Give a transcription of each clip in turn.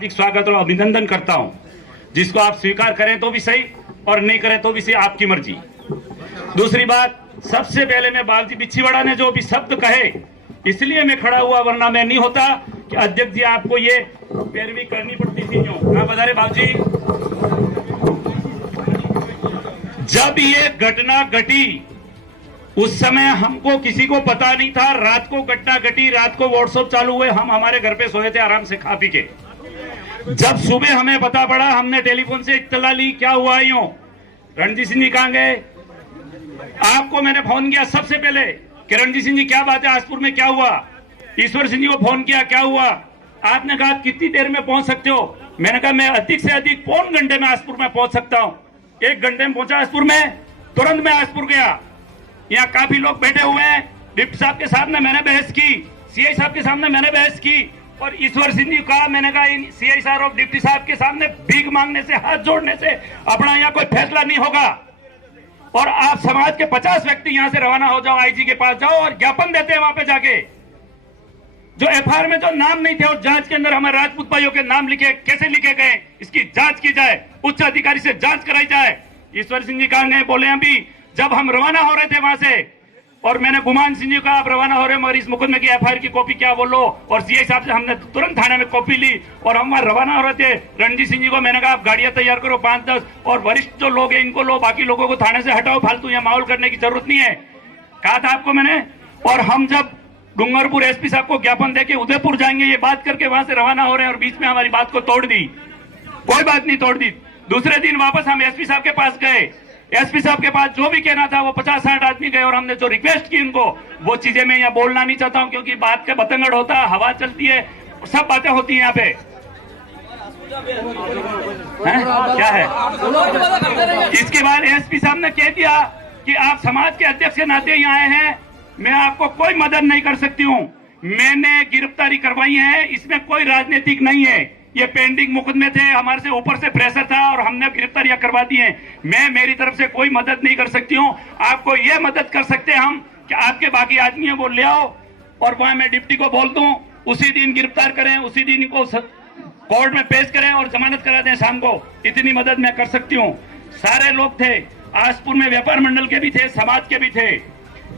हार्दिक स्वागत और अभिनंदन करता हूं। जिसको आप स्वीकार करें तो भी सही और नहीं करें तो भी सही, आपकी मर्जी। दूसरी बात, सबसे पहले मैं बाबूजी बिछीवाड़ा ने जो भी शब्द कहे इसलिए मैं खड़ा हुआ, वरना मैं नहीं होता कि अध्यक्ष जी आपको ये पैरवी करनी पड़ती थी। क्यों आप बता रहे बाबूजी, जब ये घटना घटी उस समय हमको किसी को पता नहीं था। रात को घटना घटी, रात को व्हाट्सएप चालू हुए, हम हमारे घर पे सोए थे आराम से खा पी के। जब सुबह हमें पता पड़ा, हमने टेलीफोन से इत्तला ली क्या हुआ यूं, रणजीत सिंह जी कहां गए। आपको मैंने फोन किया सबसे पहले कि रणजीत सिंह जी क्या बात है, आसपुर में क्या हुआ। ईश्वर सिंह जी को फोन किया क्या हुआ। आपने कहा कितनी देर में पहुंच सकते हो। मैंने कहा मैं अधिक से अधिक पौन घंटे में आसपुर में पहुंच सकता हूं। 1 घंटे में पहुंचा आसपुर में, तुरंत मैं आसपुर गया। यहाँ काफी लोग बैठे हुए हैं, डिप्टी साहब के सामने मैंने बहस की, सीआई साहब के सामने मैंने बहस की, और ईश्वर सिंह जी का मैंने कहा सीआई साहब और डिप्टी साहब के सामने भीख मांगने से, हाथ जोड़ने से अपना यहाँ कोई फैसला नहीं होगा। और आप समाज के 50 व्यक्ति यहाँ से रवाना हो जाओ, आईजी के पास जाओ और ज्ञापन देते हैं वहां पे जाके। जो एफआईआर में जो नाम नहीं थे और जांच के अंदर हमारे राजपूत भाइयों के नाम लिखे, कैसे लिखे गए, इसकी जांच की जाए, उच्च अधिकारी से जांच कराई जाए। ईश्वर सिंह जी कहां गए बोले अभी, जब हम रवाना हो रहे थे वहां से, और मैंने गुमान सिंह जी का आप रवाना हो रहे हैं, मगर इस मुकदमे की एफआईआर की कॉपी क्या बोलो, और सीआई साहब से हमने तुरंत थाने में कॉपी ली और हम वहां रवाना हो रहे थे। रणजीत सिंह जी को मैंने कहा आप गाड़ियां तैयार करो 5-10, और वरिष्ठ जो लोग हैं इनको लो, बाकी लोगों को थाने से हटाओ, फालतू यहाँ माहौल करने की जरूरत नहीं है, कहा था आपको मैंने। और हम जब डूंगरपुर एसपी साहब को ज्ञापन देके उदयपुर जाएंगे ये बात करके वहां से रवाना हो रहे हैं, और बीच में हमारी बात को तोड़ दी। कोई बात नहीं तोड़ दी। दूसरे दिन वापस हम एसपी साहब के पास गए, एसपी साहब के पास जो भी कहना था वो 50-60 आदमी गए, और हमने जो रिक्वेस्ट की उनको, वो चीजें मैं यहाँ बोलना नहीं चाहता हूँ क्योंकि बात का बतंगड़ होता है, हवा चलती है, सब बातें होती हैं यहाँ पे। क्या है इसके बाद एसपी साहब ने कह दिया कि आप समाज के अध्यक्ष के नाते यहाँ आए हैं, मैं आपको कोई मदद नहीं कर सकती हूँ। मैंने गिरफ्तारी करवाई है, इसमें कोई राजनीतिक नहीं है, ये पेंडिंग मुकदमे थे, हमारे से ऊपर से प्रेशर था और हमने गिरफ्तारियां करवा दी हैं। मैं मेरी तरफ से कोई मदद नहीं कर सकती हूँ। आपको ये मदद कर सकते हैं हम कि आपके बाकी आदमियों को ले आओ और वहां मैं डिप्टी को बोल दूं उसी दिन गिरफ्तार करें, उसी दिन इनको कोर्ट में पेश करें और जमानत करा दें शाम को। इतनी मदद मैं कर सकती हूँ। सारे लोग थे, आसपुर में व्यापार मंडल के भी थे, समाज के भी थे,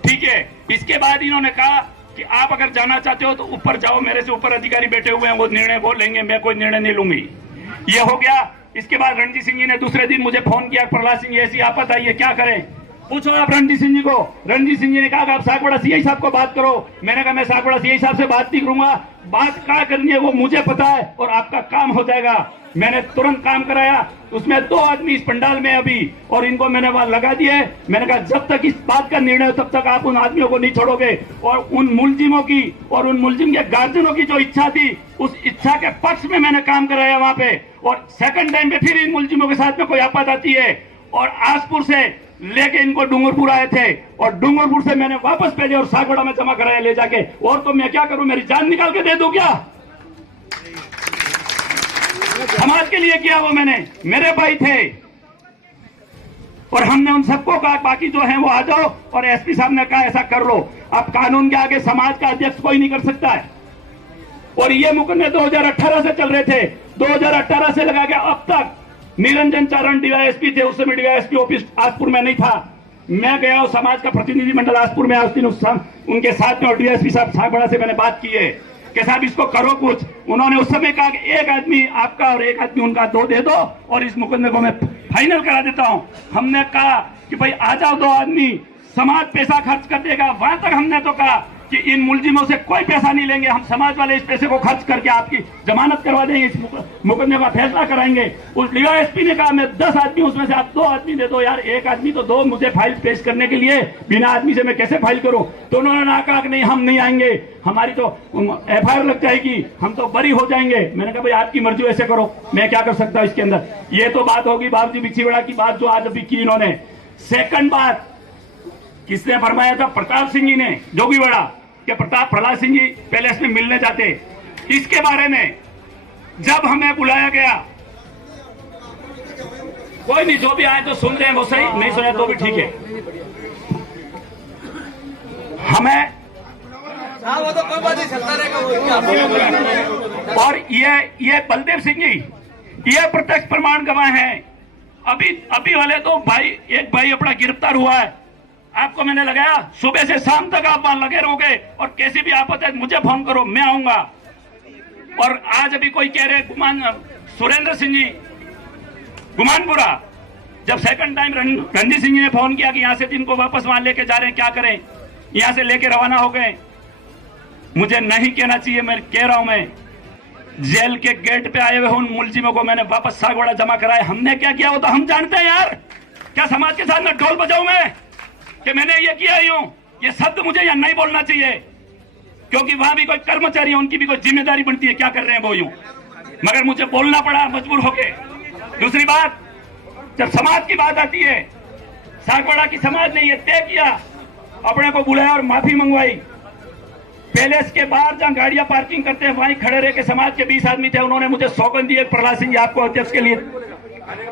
ठीक है। इसके बाद इन्होंने कहा कि आप अगर जाना चाहते हो तो ऊपर जाओ, मेरे से ऊपर अधिकारी बैठे हुए हैं, वो निर्णय वो लेंगे, मैं कोई निर्णय नहीं लूंगी। ये हो गया। इसके बाद रणजीत सिंह जी ने दूसरे दिन मुझे फोन किया, प्रहलाद सिंह ऐसी आपत आई है, क्या करें, पूछो आप रणजीत सिंह जी को। रणजीत सिंह जी ने कहा कि आप सागवाड़ा सीआई साहब को बात करो। मैंने कहा मैं सागवाड़ा सीआई साहब से बात नहीं करूंगा, बात क्या करनी है वो मुझे पता है और आपका काम हो जाएगा। मैंने तुरंत काम कराया, उसमें 2 आदमी इस पंडाल में अभी, और इनको मैंने वहां लगा दिए। मैंने कहा जब तक इस बात का निर्णय हो तब तक आप उन आदमियों को नहीं छोड़ोगे, और उन मुलजिमों की और उन मुलजिम के गार्जियनों की जो इच्छा थी उस इच्छा के पक्ष में मैंने काम कराया वहां पे। और सेकंड टाइम पे फिर इन मुलजिमों के साथ में कोई आपत आती है, और आसपुर से लेके इनको डूंगरपुर आए थे, और डूंगरपुर से मैंने वापस भेजे और सागवाड़ा में जमा कराया ले जाके। और तो मैं क्या करूं, मेरी जान निकाल के दे दूं क्या? समाज के लिए किया वो मैंने, मेरे भाई थे, और हमने उन सबको कहा बाकी जो है वो आ जाओ, और एसपी साहब ने कहा ऐसा कर लो। अब कानून के आगे समाज का अध्यक्ष कोई नहीं कर सकता है। और ये मुकदमे 2018 से चल रहे थे, 2018 से लगा के अब तक निरंजन चारण डीवाईएसपी थे, उस समय डीवाईएसपी ऑफिस आसपुर में नहीं था। मैं गया और समाज का प्रतिनिधि मंडल आसपुर में उस दिन उनके साथ में, और डीएसपी साहब सागवाड़ा से मैंने बात की है कि साहब इसको करो कुछ। उन्होंने उस समय कहा कि 1 आदमी आपका और 1 आदमी उनका 2 दे दो और इस मुकदमे को मैं फाइनल करा देता हूं। हमने कहा कि भाई आ जाओ 2 आदमी, समाज पैसा खर्च कर देगा। वहां तक हमने तो कहा कि इन मुलजिमों से कोई पैसा नहीं लेंगे, हम समाज वाले इस पैसे को खर्च करके आपकी जमानत करवा देंगे, इस मुकदमे का फैसला कराएंगे। उस डीवाईएसपी ने कहा मैं 10 आदमी, उसमें से आप 2 आदमी दे दो। यार 1 आदमी तो दो मुझे फाइल पेश करने के लिए, बिना आदमी से मैं कैसे फाइल करूं? तो उन्होंने ना कहा कि नहीं हम नहीं आएंगे, हमारी तो एफआईआर लग जाएगी, हम तो बरी हो जाएंगे। मैंने कहा भाई आपकी मर्जी, ऐसे करो, मैं क्या कर सकता हूं इसके अंदर। ये तो बात होगी बाबूजी बिछीवाड़ा की बात जो आज अभी की इन्होंने। सेकंड बात किसने फरमाया था? प्रताप सिंह जी ने, जोगीवाड़ा के प्रहलाद सिंह जी पैलेस में मिलने जाते। इसके बारे में जब हमें बुलाया गया, कोई नहीं, जो भी आए तो सुन रहे हैं वो सही, नहीं सुने तो भी ठीक है। हमें वो तो कोई बात नहीं, चलता रहेगा। और ये बलदेव सिंह जी, ये प्रत्यक्ष प्रमाण गवाह हैं। अभी वाले तो एक भाई अपना गिरफ्तार हुआ है, आपको मैंने लगाया, सुबह से शाम तक आप वहां लगे रहोगे और कैसी भी आपत्ति है मुझे फोन करो, मैं आऊंगा। और आज अभी कोई कह रहे सुरेंद्र सिंह जी गुमानपुरा, जब सेकंड टाइम रणजीत सिंह जी ने फोन किया कि यहां से जिनको वापस वहां लेके जा रहे हैं क्या करें, यहां से लेके रवाना हो गए। मुझे नहीं कहना चाहिए, मैं कह रहा हूं, मैं जेल के गेट पे आए हुए उन मुलजिमों को मैंने वापस सागवाड़ा जमा कराया। हमने क्या किया वो तो हम जानते हैं यार। क्या समाज के साथ में ढोल बजाऊं मैं कि मैंने ये किया यूं? ये शब्द मुझे यहाँ नहीं बोलना चाहिए, क्योंकि वहां भी कोई कर्मचारी है, उनकी भी कोई जिम्मेदारी बनती है, क्या कर रहे हैं वो यूं, मगर मुझे बोलना पड़ा मजबूर होके। दूसरी बात, जब समाज की बात आती है, सागवाड़ा की समाज ने ये तय किया, अपने को बुलाया और माफी मंगवाई। पैलेस के बाहर जहां गाड़ियां पार्किंग करते हैं वहीं खड़े रह के समाज के 20 आदमी थे, उन्होंने मुझे सौगंध दी, प्रहलाद सिंह जी आपको अध्यक्ष के लिए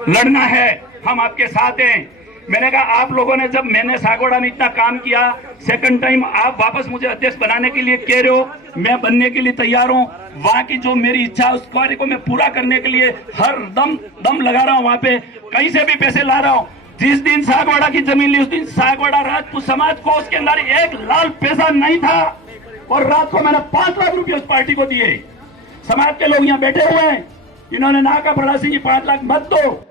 लड़ना है, हम आपके साथ हैं। मैंने कहा आप लोगों ने, जब मैंने सागवाड़ा में इतना काम किया, सेकंड टाइम आप वापस मुझे अध्यक्ष बनाने के लिए कह रहे हो, मैं बनने के लिए तैयार हूं। वहां की जो मेरी इच्छा है उस कार्य को मैं पूरा करने के लिए हर दम लगा रहा हूं, वहां पे कहीं से भी पैसे ला रहा हूं। जिस दिन सागवाड़ा की जमीन ली उस दिन सागवाड़ा राजपूत समाज को उसके अंदर एक लाल पैसा नहीं था, और रात को मैंने 5 लाख रुपए उस पार्टी को दिए। समाज के लोग यहाँ बैठे हुए हैं, इन्होंने ना कहा प्रहलाद सिंह जी 5 लाख मत दो,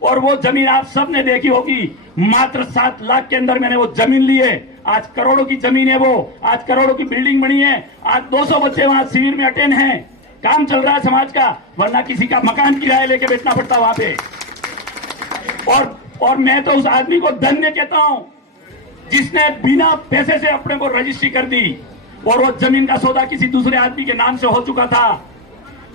और वो जमीन आप सबने देखी होगी, मात्र 7 लाख के अंदर मैंने वो जमीन ली है। आज करोड़ों की जमीन है वो, आज करोड़ों की बिल्डिंग बनी है, आज 200 बच्चे वहां शिविर में अटेंड हैं, काम चल रहा है समाज का, वरना किसी का मकान किराया लेके बैठना पड़ता वहां पे। और मैं तो उस आदमी को धन्य कहता हूं जिसने बिना पैसे से अपने को रजिस्ट्री कर दी, और वो जमीन का सौदा किसी दूसरे आदमी के नाम से हो चुका था,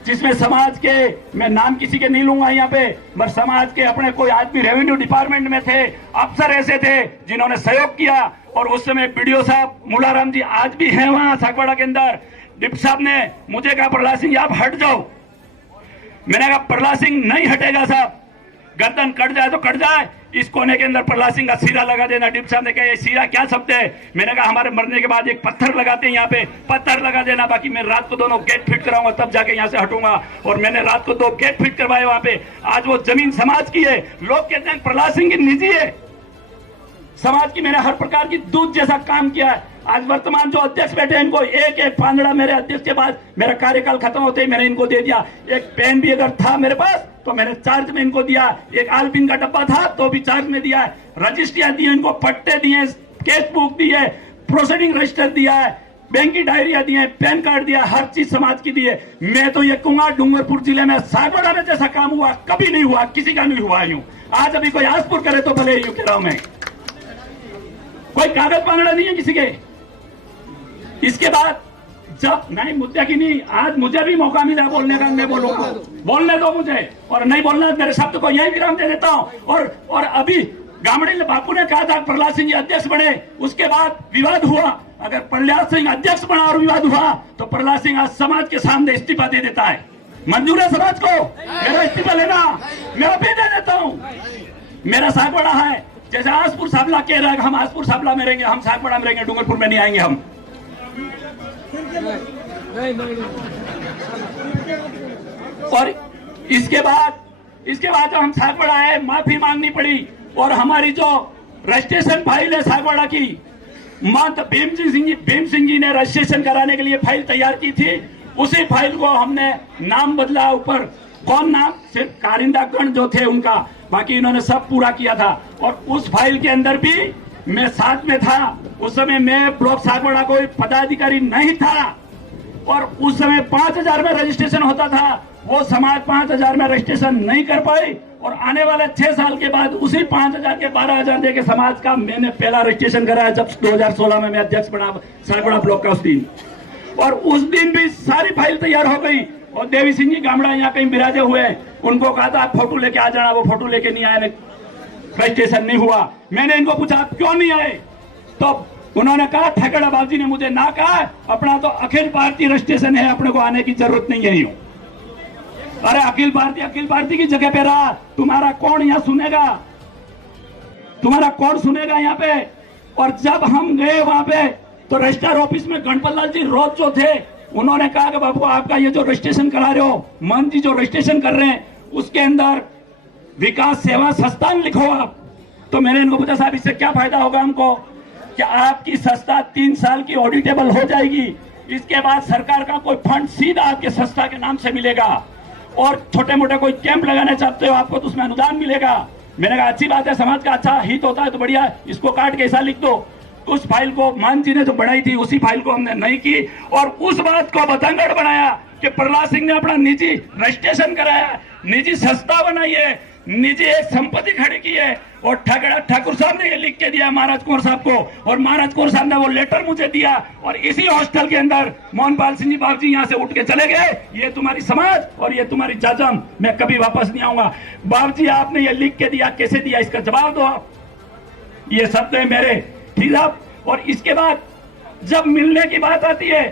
जिसमें समाज के, मैं नाम किसी के नहीं लूंगा यहाँ पे, पर समाज के अपने कोई आदमी रेवेन्यू डिपार्टमेंट में थे, अफसर ऐसे थे जिन्होंने सहयोग किया। और उस समय बीडीओ साहब मुलाराम जी आज भी हैं वहां सागवाड़ा के अंदर। डिप्टी साहब ने मुझे कहा प्रहलाद सिंह आप हट जाओ, मैंने कहा प्रहलाद सिंह नहीं हटेगा साहब, गर्दन कट जाए तो कट जाए, इस कोने के अंदर प्रहलाद सिंह का सीरा लगा देना। डिप्टी साहब ने कहा ये सीरा क्या शब्द है? मैंने कहा हमारे मरने के बाद एक पत्थर लगाते हैं यहाँ पे, पत्थर लगा देना, बाकी मैं रात को दोनों गेट फिट कराऊंगा तब जाके यहाँ से हटूंगा। और मैंने रात को 2 गेट फिट करवाए वहां पे। आज वो जमीन समाज की है, लोग कहते हैं प्रहलाद सिंह की निजी है, समाज की मैंने हर प्रकार की दूध जैसा काम किया है। आज वर्तमान जो अध्यक्ष बैठे हैं, इनको एक पांदड़ा मेरे अध्यक्ष के बाद मेरा कार्यकाल खत्म होते ही मैंने इनको दे दिया। एक पेन भी अगर था मेरे पास तो मैंने चार्ज में इनको दिया, एक आलपिन का डब्बा था तो भी चार्ज में दिया है, रजिस्ट्रियां दी है इनको, पट्टे दिए, केस बुक दी है, प्रोसीडिंग रजिस्टर दिया है, बैंक की डायरिया दी है, पैन कार्ड दिया, हर चीज समाज की दी है। मैं तो ये कहूंगा डूंगरपुर जिले में सागवाड़ा में जैसा काम हुआ कभी नहीं हुआ, किसी का नहीं हुआ यूं। आज अभी कोई आसपुर करे तो भले यूं कह रहा हूं मैं, कोई कागज पांगड़ा नहीं है किसी के। इसके बाद जब नहीं मुद्दे की नहीं, आज मुझे भी मौका मिला बोलने का, मैं बोलूंगा, बोलने दो मुझे, और नहीं बोलना मेरे शब्द को यही विराम दे देता हूं। और अभी गामड़ी बापू ने कहा था प्रहलाद सिंह जी अध्यक्ष बने, उसके बाद विवाद हुआ। अगर प्रहलाद सिंह अध्यक्ष बना और विवाद हुआ तो प्रहलाद सिंह आज समाज के सामने इस्तीफा दे देता है। मंजूर है समाज को मेरा इस्तीफा लेना? मैं अभी दे देता हूं। मेरा सागवाड़ा है, जैसे आसपुर साबला कह रहा है हम आसपुर साबला में रहेंगे, हम सागवाड़ा में रहेंगे, डूंगरपुर में नहीं आएंगे हम। और इसके बाद जब हम सागवाड़ा आए, माफी मांगनी पड़ी, और हमारी जो रजिस्ट्रेशन फाइल है सागवाड़ा की, महंत भीम सिंह जी ने रजिस्ट्रेशन कराने के लिए फाइल तैयार की थी, उसी फाइल को हमने नाम बदला, ऊपर कौन नाम, सिर्फ कारिंदा गण जो थे उनका, बाकी इन्होंने सब पूरा किया था। और उस फाइल के अंदर भी मैं साथ में था। उस समय मैं ब्लॉक सागवाड़ा कोई पदाधिकारी नहीं था, और उस समय 5000 में रजिस्ट्रेशन होता था, वो समाज 5000 में रजिस्ट्रेशन नहीं कर पाई, और आने वाले 6 साल के बाद उसी 5000 के 12000 देके समाज का मैंने पहला रजिस्ट्रेशन कराया, जब 2016 में मैं अध्यक्ष बना सागवाड़ा ब्लॉक का उस दिन। और उस दिन भी सारी फाइल तैयार हो गई, और देवी सिंह जी गामड़ा यहाँ कहीं बिराजे हुए, उनको कहा था आप फोटो लेके आ जाना, वो फोटो लेके नहीं आए, रजिस्ट्रेशन नहीं हुआ। मैंने इनको पूछा आप क्यों नहीं आए, तो उन्होंने कहा ठेकेड़ा बाबूजी ने मुझे ना कहा, अपना तो अखिल भारतीय रजिस्ट्रेशन है, अपने को आने की जरूरत नहीं है यूं। अरे अखिल भारतीय की जगह पे रहा, तुम्हारा कौन यहाँ सुनेगा, तुम्हारा कौन सुनेगा यहाँ पे। और जब हम गए वहां पे तो रजिस्ट्रार ऑफिस में गणपत लाल जी रोज जो थे उन्होंने कहा कि बाबू आपका ये जो रजिस्ट्रेशन करा रहे हो, महंत जी जो रजिस्ट्रेशन कर रहे हैं उसके अंदर विकास सेवा संस्थान लिखो आप। तो मैंने इनको पूछा साहब इससे क्या फायदा होगा हमको? कि आपकी संस्था 3 साल की ऑडिटेबल हो जाएगी, इसके बाद सरकार का कोई फंड सीधा आपके संस्था के नाम से मिलेगा, और छोटे मोटे कोई कैंप लगाना चाहते हो आपको तो उसमें अनुदान मिलेगा। मैंने कहा अच्छी बात है, समाज का अच्छा हित होता है तो बढ़िया, इसको काट के ऐसा लिख दो। उस फाइल को मान जी ने जो बढ़ाई थी उसी फाइल को हमने नहीं की, और उस बात को बतंगड़ बनाया कि प्रहलाद सिंह ने अपना निजी रजिस्ट्रेशन कराया, निजी संस्था बनाई है, निजी एक संपत्ति खड़ी की है, और ठाकुर साहब ने ये लिख के दिया महाराज कुंवर साहब को, और महाराज कुंवर साहब ने वो लेटर मुझे दिया, और इसी हॉस्टल के अंदर मोहनपाल सिंह जी बाबू जी यहाँ से उठ के चले गए, ये तुम्हारी समाज और ये तुम्हारी जाजम, मैं कभी वापस नहीं आऊंगा। बाबू जी आपने ये लिख के दिया, कैसे दिया, इसका जवाब दो आप। ये शब्द है मेरे, ठीक है। और इसके बाद जब मिलने की बात आती है,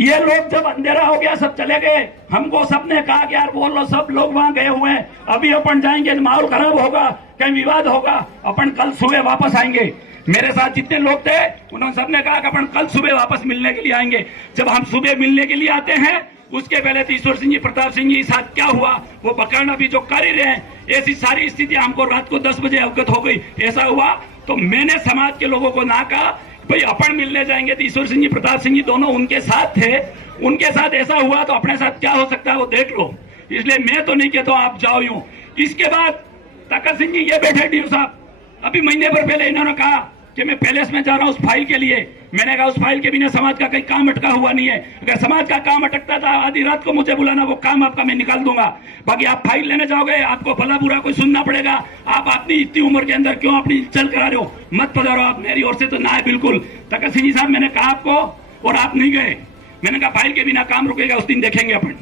ये लोग जब अंधेरा हो गया सब चले गए, हमको सबने कहा कि यार बोल लो, सब लोग वहां गए हुए हैं, अभी अपन जाएंगे माहौल खराब होगा, कहीं विवाद होगा, अपन कल सुबह वापस आएंगे। मेरे साथ जितने लोग थे उन्होंने सबने कहा कि अपन कल सुबह वापस मिलने के लिए आएंगे। जब हम सुबह मिलने के लिए आते हैं, उसके पहले तो ईश्वर सिंह जी, प्रताप सिंह जी साथ क्या हुआ वो बकान अभी जो कर ही रहे हैं, ऐसी सारी स्थिति हमको रात को 10 बजे अवगत हो गई। ऐसा हुआ तो मैंने समाज के लोगों को ना कहा भाई अपन मिलने जाएंगे, तो ईश्वर सिंह जी, प्रताप सिंह जी दोनों उनके साथ थे, उनके साथ ऐसा हुआ तो अपने साथ क्या हो सकता है वो देख लो। इसलिए मैं तो नहीं कहता हूं आप जाओ यूं। इसके बाद तकर सिंह जी ये बैठे डीओ साहब, अभी महीने भर पहले इन्होंने कहा कि मैं पैलेस में जा रहा हूं उस फाइल के लिए। मैंने कहा उस फाइल के बिना समाज का कहीं काम अटका हुआ नहीं है, अगर समाज का काम अटकता था आधी रात को मुझे बुलाना, वो काम आपका मैं निकाल दूंगा। बाकी आप फाइल लेने जाओगे, आपको भला बुरा कोई सुनना पड़ेगा। आप अपनी इतनी उम्र के अंदर क्यों अपनी चल करा रहे हो, मत पधारो आप, मेरी ओर से तो ना है बिल्कुल। तकर सिंह जी साहब मैंने कहा आपको और आप नहीं गए, मैंने कहा फाइल के बिना काम रुकेगा, उस दिन देखेंगे अपन।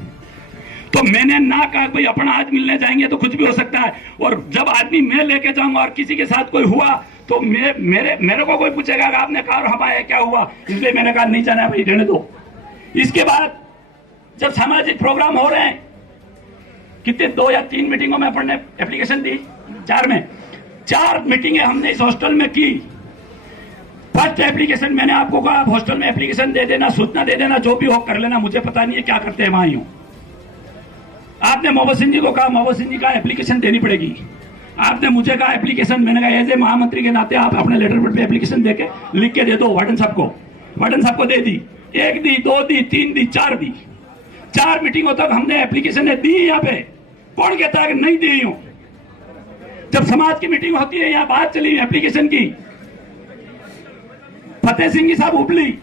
तो मैंने ना कहा भाई अपन आज मिलने जाएंगे तो कुछ भी हो सकता है, और जब आदमी मैं लेके जाऊंगा और किसी के साथ कोई हुआ तो मेरे को कोई पूछेगा कि आपने कहा हम आए क्या हुआ, इसलिए मैंने कहा नहीं जाना भाई, रहने दो। इसके बाद जब सामाजिक प्रोग्राम हो रहे हैं, कितने 2 या 3 मीटिंगों में अपन ने एप्लीकेशन दी, 4 मीटिंगें हमने इस हॉस्टल में की। फर्स्ट एप्लीकेशन मैंने आपको कहा आप हॉस्टल में एप्लीकेशन दे देना, सूचना दे देना, जो भी हो कर लेना, मुझे पता नहीं है क्या करते हैं वहां यूं। आपने मोहम्मद सिंह जी को कहा मोहम्मद सिंह जी का एप्लीकेशन देनी पड़ेगी, आपने मुझे कहा एप्लीकेशन, मैंने कहा एज ए महामंत्री के नाते आप अपने लेटर पेड पे एप्लीकेशन देके लिख के दे दो वार्डन साहब को। वार्डन साहब को दे दी, 1 दी, 2 दी, 3 दी, 4 दी। 4 मीटिंगों तक हमने एप्लीकेशन दी। यहाँ पे कौन कहता है कि नहीं दी हूं? जब समाज की मीटिंग होती है, यहाँ बात चली एप्लीकेशन की, फतेह सिंह जी साहब उपली,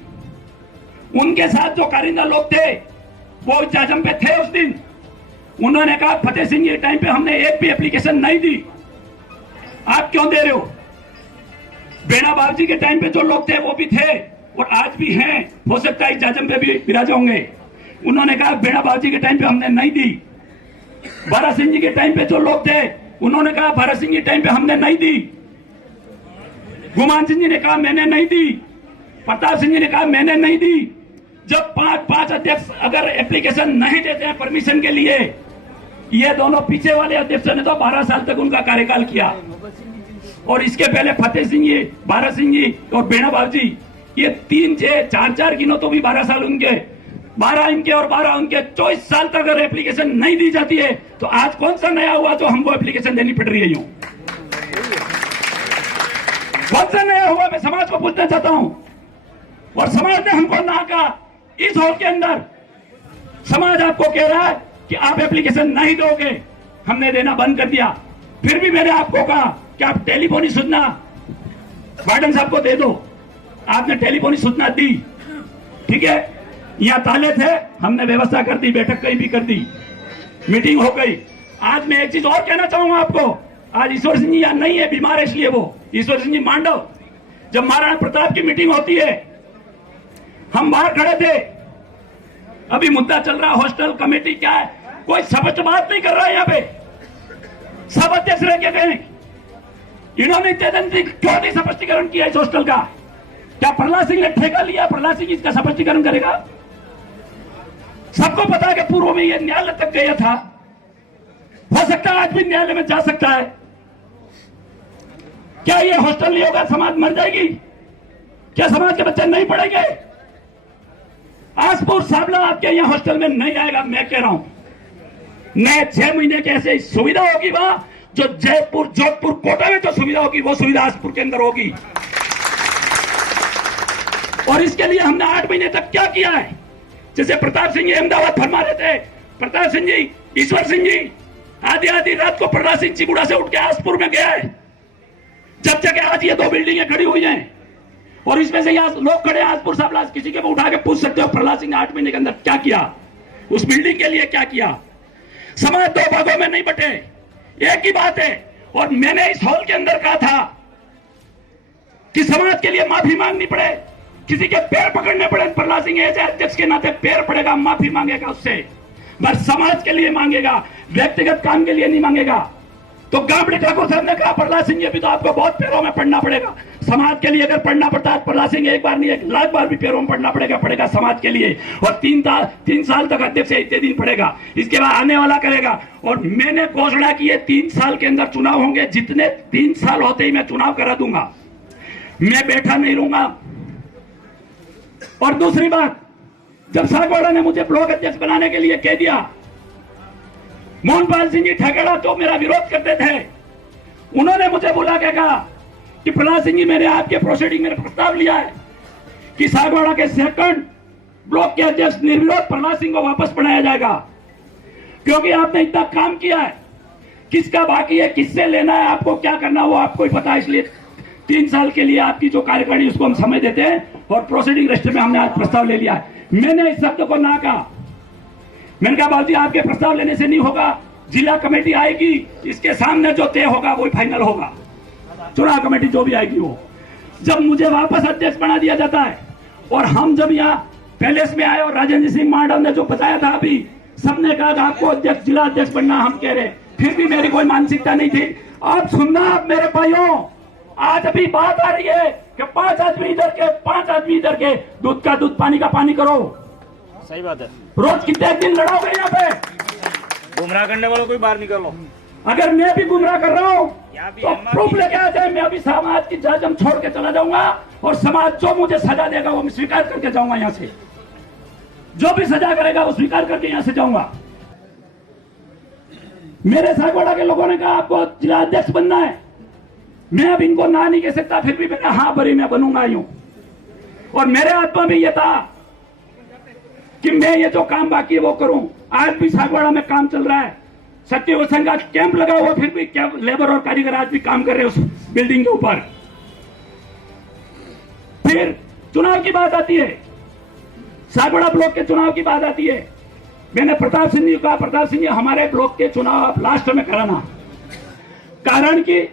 उनके साथ जो कारिंदा लोग थे वो जाजम पे थे उस दिन, उन्होंने कहा फतेह सिंह जी टाइम पे हमने एक भी एप्लीकेशन नहीं दी, आप क्यों दे रहे हो? बेड़ा बाबू जी के टाइम पे जो लोग थे वो भी थे और आज भी हैं, हो सकता है जाजम पे भी विराज होंगे। उन्होंने कहा बेड़ा बाबू जी के टाइम पे हमने नहीं दी। भारत सिंह जी के टाइम पे जो लोग थे उन्होंने कहा भारत सिंह जी टाइम पे हमने नहीं दी। गुमान सिंह जी ने कहा मैंने नहीं दी। प्रताप सिंह जी ने कहा मैंने नहीं दी। जब 5 अध्यक्ष अगर एप्लीकेशन नहीं देते हैं परमिशन के लिए, ये दोनों पीछे वाले अध्यक्षों ने तो 12 साल तक उनका कार्यकाल किया, और इसके पहले फतेह सिंह जी, भारत सिंह जी और बेड़ा बाबू जी, ये 3, 6, 4 गिनो तो भी 12 साल उनके, 12 इनके और 12 उनके, 24 साल तक अगर एप्लीकेशन नहीं दी जाती है तो आज कौन सा नया हुआ जो हमको एप्लीकेशन देनी पड़ रही है? यूं कौन सा नया हुआ? मैं समाज को पूछना चाहता हूं। और समाज ने हमको ना कहा, इस हॉल के अंदर समाज आपको कह रहा है कि आप एप्लीकेशन नहीं दोगे, हमने देना बंद कर दिया। फिर भी मैंने आपको कहा कि आप टेलीफोनिक सूचना वार्डन साहब को दे दो, आपने टेलीफोनिक सूचना दी, ठीक है, यहां ताले थे, हमने व्यवस्था कर दी, बैठक कहीं भी कर दी, मीटिंग हो गई। आज मैं एक चीज और कहना चाहूंगा आपको, आज ईश्वर सिंह जी यहां नहीं है, बीमार है, इसलिए वो ईश्वर सिंह जी मांडव, जब महाराणा प्रताप की मीटिंग होती है हम बाहर खड़े थे, अभी मुद्दा चल रहा हॉस्टल कमेटी क्या है, कोई स्पष्ट बात नहीं कर रहा है। यहाँ पे सब अध्यक्ष रह के गए, इन्होंने क्यों नहीं स्पष्टीकरण किया इस हॉस्टल का? क्या प्रहलाद सिंह ने ठेका लिया? प्रहलाद सिंह इसका स्पष्टीकरण करेगा? सबको पता है कि पूर्व में यह न्यायालय तक गया था, हो सकता है आज भी न्यायालय में जा सकता है। क्या ये हॉस्टल नहीं होगा समाज मर जाएगी? क्या समाज के बच्चे नहीं पढ़ेंगे? आसपुर साबला आपके यहाँ हॉस्टल में नहीं आएगा, मैं कह रहा हूं। नए 6 महीने के ऐसे सुविधा होगी वहां, जो जयपुर, जोधपुर, कोटा में जो सुविधा होगी वो सुविधा आसपुर के अंदर होगी। और इसके लिए हमने 8 महीने तक क्या किया है, जैसे प्रताप सिंह जी अहमदाबाद फरमा रहे थे, प्रताप सिंह जी, ईश्वर सिंह जी आधी आधी रात को प्रहलाद सिंह चिगुड़ा से उठ के आसपुर में गया है, जब जगह आज ये 2 बिल्डिंगें खड़ी हुई हैं। और इसमें से यहाँ लोग खड़े आसपुर साबला, किसी के भी उठा के पूछ सकते हो प्रहलाद सिंह ने 8 महीने के अंदर क्या किया, उस बिल्डिंग के लिए क्या किया। समाज 2 भागों में नहीं बटे, एक ही बात है। और मैंने इस हॉल के अंदर कहा था कि समाज के लिए माफी मांगनी पड़े, किसी के पैर पकड़ने पड़े, प्रहलाद सिंह ऐसे अध्यक्ष के नाते पैर पड़ेगा, माफी मांगेगा उससे, बस समाज के लिए मांगेगा, व्यक्तिगत काम के लिए नहीं मांगेगा। तो गामड़ी ठाकुर साहब ने कहा प्रहलाद सिंह ये भी तो आपको बहुत पैरों में पड़ना पड़ेगा, समाज के लिए अगर पढ़ना पड़ता है प्रहलाद सिंह एक बार नहीं 1 लाख बार भी पैरों में पड़ना पड़ेगा समाज के लिए। और 3 साल तक अध्यक्ष इतने दिन पड़ेगा, इसके बाद आने वाला करेगा। और मैंने घोषणा की है 3 साल के अंदर चुनाव होंगे, जितने 3 साल होते ही मैं चुनाव करा दूंगा, मैं बैठा नहीं रहूंगा। और दूसरी बात, जब सागवाड़ा ने मुझे ब्लॉक अध्यक्ष बनाने के लिए कह दिया, मोहनपाल सिंह जी ठगेड़ा तो मेरा विरोध करते थे, उन्होंने मुझे बुला के कहा कि प्रहलाद सिंह जी मैंने आपके प्रोसीडिंग में प्रस्ताव लिया है कि सागवाड़ा के 2nd ब्लॉक के अध्यक्ष निर्विरोध प्रहलाद सिंह को वापस बनाया जाएगा, क्योंकि आपने इतना काम किया है, किसका बाकी है, किससे लेना है, आपको क्या करना है वो आपको ही पता है। इसलिए 3 साल के लिए आपकी जो कार्यकारिणी उसको हम समय देते हैं और प्रोसीडिंग रजिस्टर में हमने आज प्रस्ताव ले लिया है। मैंने इस शब्द को ना कहा, मैंने कहा बाबूजी आपके प्रस्ताव लेने से नहीं होगा, जिला कमेटी आएगी, इसके सामने जो तय होगा वही फाइनल होगा, चुनाव कमेटी जो भी आएगी वो। जब मुझे वापस अध्यक्ष बना दिया जाता है और हम जब यहाँ पैलेस में आए और राजेंद्र सिंह मांडव ने जो बताया था अभी, सबने कहा कि आपको अध्यक्ष, जिला अध्यक्ष बनना, हम कह रहे, फिर भी मेरी कोई मानसिकता नहीं थी। आप सुनना, आप मेरे भाइयों, आज अभी बात आ रही है कि 5 आदमी इधर के, 5 आदमी इधर के, दूध का दूध, पानी का पानी करो। सही बात है। रोज कितने दिन लड़ाओगे यहाँ पे? गुमराह करने वालों को बाहर निकाल लो। अगर मैं भी गुमराह कर रहा हूँ तो प्रूफ लेके आ जाए, मैं अभी समाज की जाजम छोड़ के चला जाऊंगा और समाज जो मुझे सजा देगा वो मैं स्वीकार करके जाऊंगा यहाँ से, जो भी सजा करेगा वो स्वीकार करके यहाँ से जाऊंगा। मेरे सागवाड़ा के लोगों ने कहा आपको जिला अध्यक्ष बनना है, मैं अब इनको ना नहीं कह सकता, फिर भी मैंने हाँ भरी, मैं बनूंगा यूं। और मेरे आत्मा में यह था कि मैं ये जो काम बाकी है वो करूं। आज भी सागवाड़ा में काम चल रहा है, सत्य संघ का कैंप लगा हुआ, फिर भी लेबर और कारीगर आज भी काम कर रहे हैं उस बिल्डिंग के ऊपर। फिर चुनाव की बात आती है, सागवाड़ा ब्लॉक के चुनाव की बात आती है। मैंने प्रताप सिंह जी को कहा, प्रताप सिंह जी हमारे ब्लॉक के चुनाव आप लास्ट में कराना, कारण कि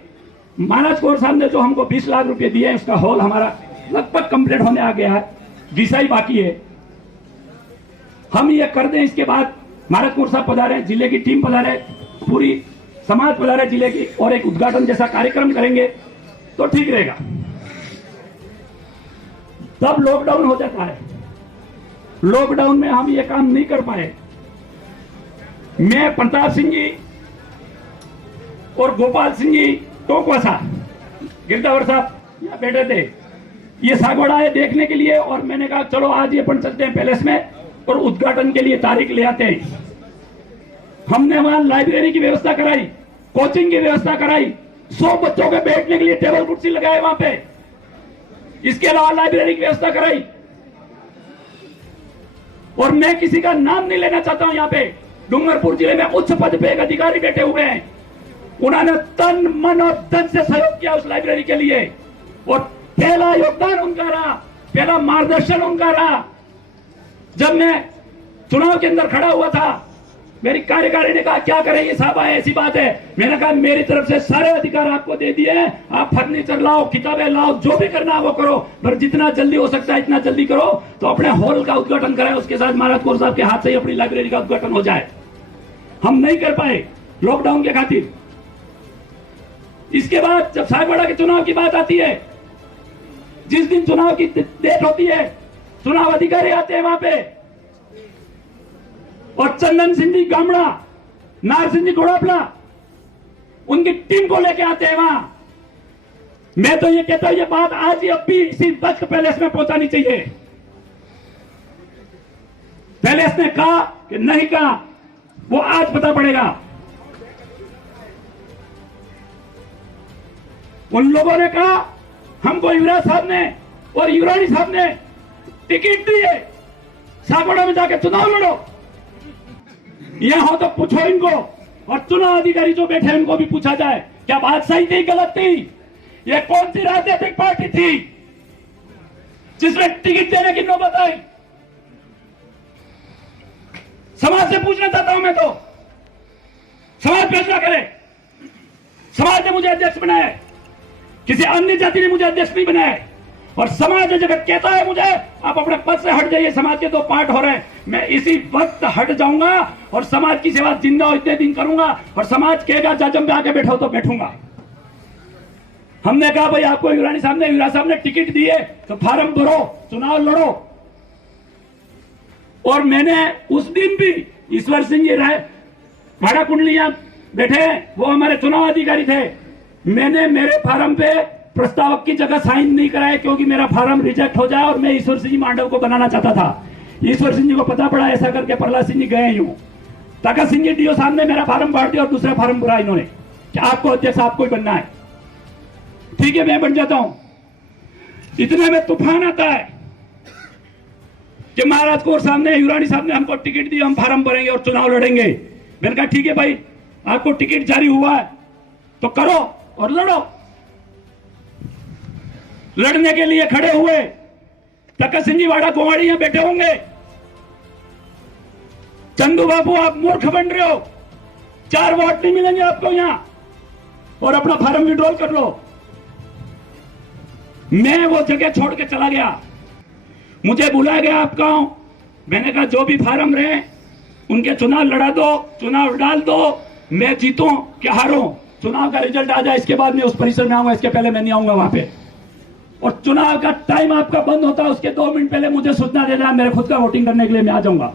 महाराज कौर साहब ने जो हमको 20 लाख रुपए दिए हैं, उसका हॉल हमारा लगभग कंप्लीट होने आ गया है, विषय ही बाकी है, हम ये कर दें। इसके बाद महाराज कौर साहब पधारे, जिले की टीम पधारे, पूरी समाज पधारे जिले की, और एक उद्घाटन जैसा कार्यक्रम करेंगे तो ठीक रहेगा। तब लॉकडाउन हो जाता है, लॉकडाउन में हम ये काम नहीं कर पाए। मैं, प्रताप सिंह जी और गोपाल सिंह जी टोकवासा, गिरदावर साहब यहाँ बैठे थे, ये सागवाड़ा है देखने के लिए, और मैंने कहा चलो आज ये अपन चलते हैं पैलेस में और उद्घाटन के लिए तारीख ले आते हैं। हमने वहां लाइब्रेरी की व्यवस्था कराई, कोचिंग की व्यवस्था कराई, 100 बच्चों के बैठने के लिए टेबल कुर्सी लगाए वहां पे, इसके अलावा लाइब्रेरी की व्यवस्था कराई। और मैं किसी का नाम नहीं लेना चाहता हूं, यहाँ पे डूंगरपुर जिले में उच्च पद पे एक अधिकारी बैठे हुए हैं, उन्होंने तन मन और धन से सहयोग किया उस लाइब्रेरी के लिए, और पहला योगदान उनका रहा, पहला मार्गदर्शन उनका रहा। जब मैं चुनाव के अंदर खड़ा हुआ था, मेरी कार्यकारिणी ने कहा क्या करेंगे साहब, ऐसी बात है, मैंने कहा मेरी तरफ से सारे अधिकार आपको दे दिए हैं, आप फर्नीचर लाओ, किताबें लाओ, जो भी करना है वो करो, पर जितना जल्दी हो सकता है इतना जल्दी करो, तो अपने हॉल का उद्घाटन कराए, उसके साथ महाराज कौर साहब के हाथ से ही अपनी लाइब्रेरी का उद्घाटन हो जाए। हम नहीं कर पाए लॉकडाउन के खातिर। इसके बाद जब सागवाड़ा के चुनाव की बात आती है, जिस दिन चुनाव की डेट होती है, चुनाव अधिकारी आते हैं वहां पे, और चंदन सिंह जी गामड़ा, नार सिंह जी घोड़ापला, उनकी टीम को लेके आते हैं वहां। मैं तो ये कहता हूं, ये बात आज ही अब भी इसी बख्त पैलेस में पहुंचानी चाहिए। पहले इसने कहा कि नहीं कहा, वो आज पता पड़ेगा। उन लोगों ने कहा हमको युवराज साहब ने और युवरानी साहब ने टिकट दिए, सागवाड़ा में जाके चुनाव लड़ो। यहां हो तो पूछो इनको, और चुनाव अधिकारी जो बैठे हैं उनको भी पूछा जाए क्या बात सही थी गलत थी। ये कौन सी राजनीतिक पार्टी थी जिसने टिकट देने की नौबत आई। समाज से पूछना चाहता हूं मैं, तो समाज फैसला करे। समाज ने मुझे अध्यक्ष बनाया है, किसी अन्य जाति ने मुझे अध्यक्ष नहीं बनाया है। और समाज जब कहता है मुझे आप अपने पद से हट जाइए, समाज के 2 पार्ट हो रहे हैं, मैं इसी वक्त हट जाऊंगा और समाज की सेवा जिंदा और इतने दिन करूंगा। और समाज कहेगा जाजम पे आके बैठो तो बैठूंगा। हमने कहा भाई आपको युवरानी साहब ने, युवराज साहब ने टिकट दिए तो फार्म भरो, चुनाव लड़ो। और मैंने उस दिन भी ईश्वर सिंह जी राय भाड़ा कुंडलियां बैठे हैं, वो हमारे चुनाव अधिकारी थे। मैंने मेरे फार्म पे प्रस्तावक की जगह साइन नहीं कराया क्योंकि मेरा फार्म रिजेक्ट हो जाए, और मैं ईश्वर सिंह जी मांडव को बनाना चाहता था। ईश्वर सिंह जी को पता पड़ा, ऐसा करके प्रहलाद सिंह जी गए यूं। ताकत सिंह जी डीओ साहब ने मेरा फार्म बांट दिया और दूसरा फार्म भरा इन्होंने कि आपको अध्यक्ष आपको ही बनना है। ठीक है मैं बन जाता हूं। इतने में तूफान आता है कि महाराज कौर साहब ने, युवरानी साहब ने हमको टिकट दी, हम फार्म भरेंगे और चुनाव लड़ेंगे। मैंने कहा ठीक है भाई, आपको टिकट जारी हुआ है तो करो और लड़ो। लड़ने के लिए खड़े हुए तकत सिंह जी वाड़ा गोवाड़ी यहां बैठे होंगे। चंदू बाबू आप मूर्ख बन रहे हो, 4 वोट नहीं मिलेंगे आपको यहां, और अपना फार्म विड्रॉल कर लो। मैं वो जगह छोड़ के चला गया, मुझे बुलाया गया आप गांव। मैंने कहा जो भी फार्म रहे उनके चुनाव लड़ा दो, चुनाव डाल दो, मैं जीतूं क्या हारूं, चुनाव का रिजल्ट आ जाए इसके बाद मैं उस परिसर में आऊंगा, इसके पहले मैं नहीं आऊंगा वहां पे। और चुनाव का टाइम आपका बंद होता है उसके 2 मिनट पहले मुझे सूचना दे देना, मेरे खुद का वोटिंग करने के लिए मैं आ जाऊंगा।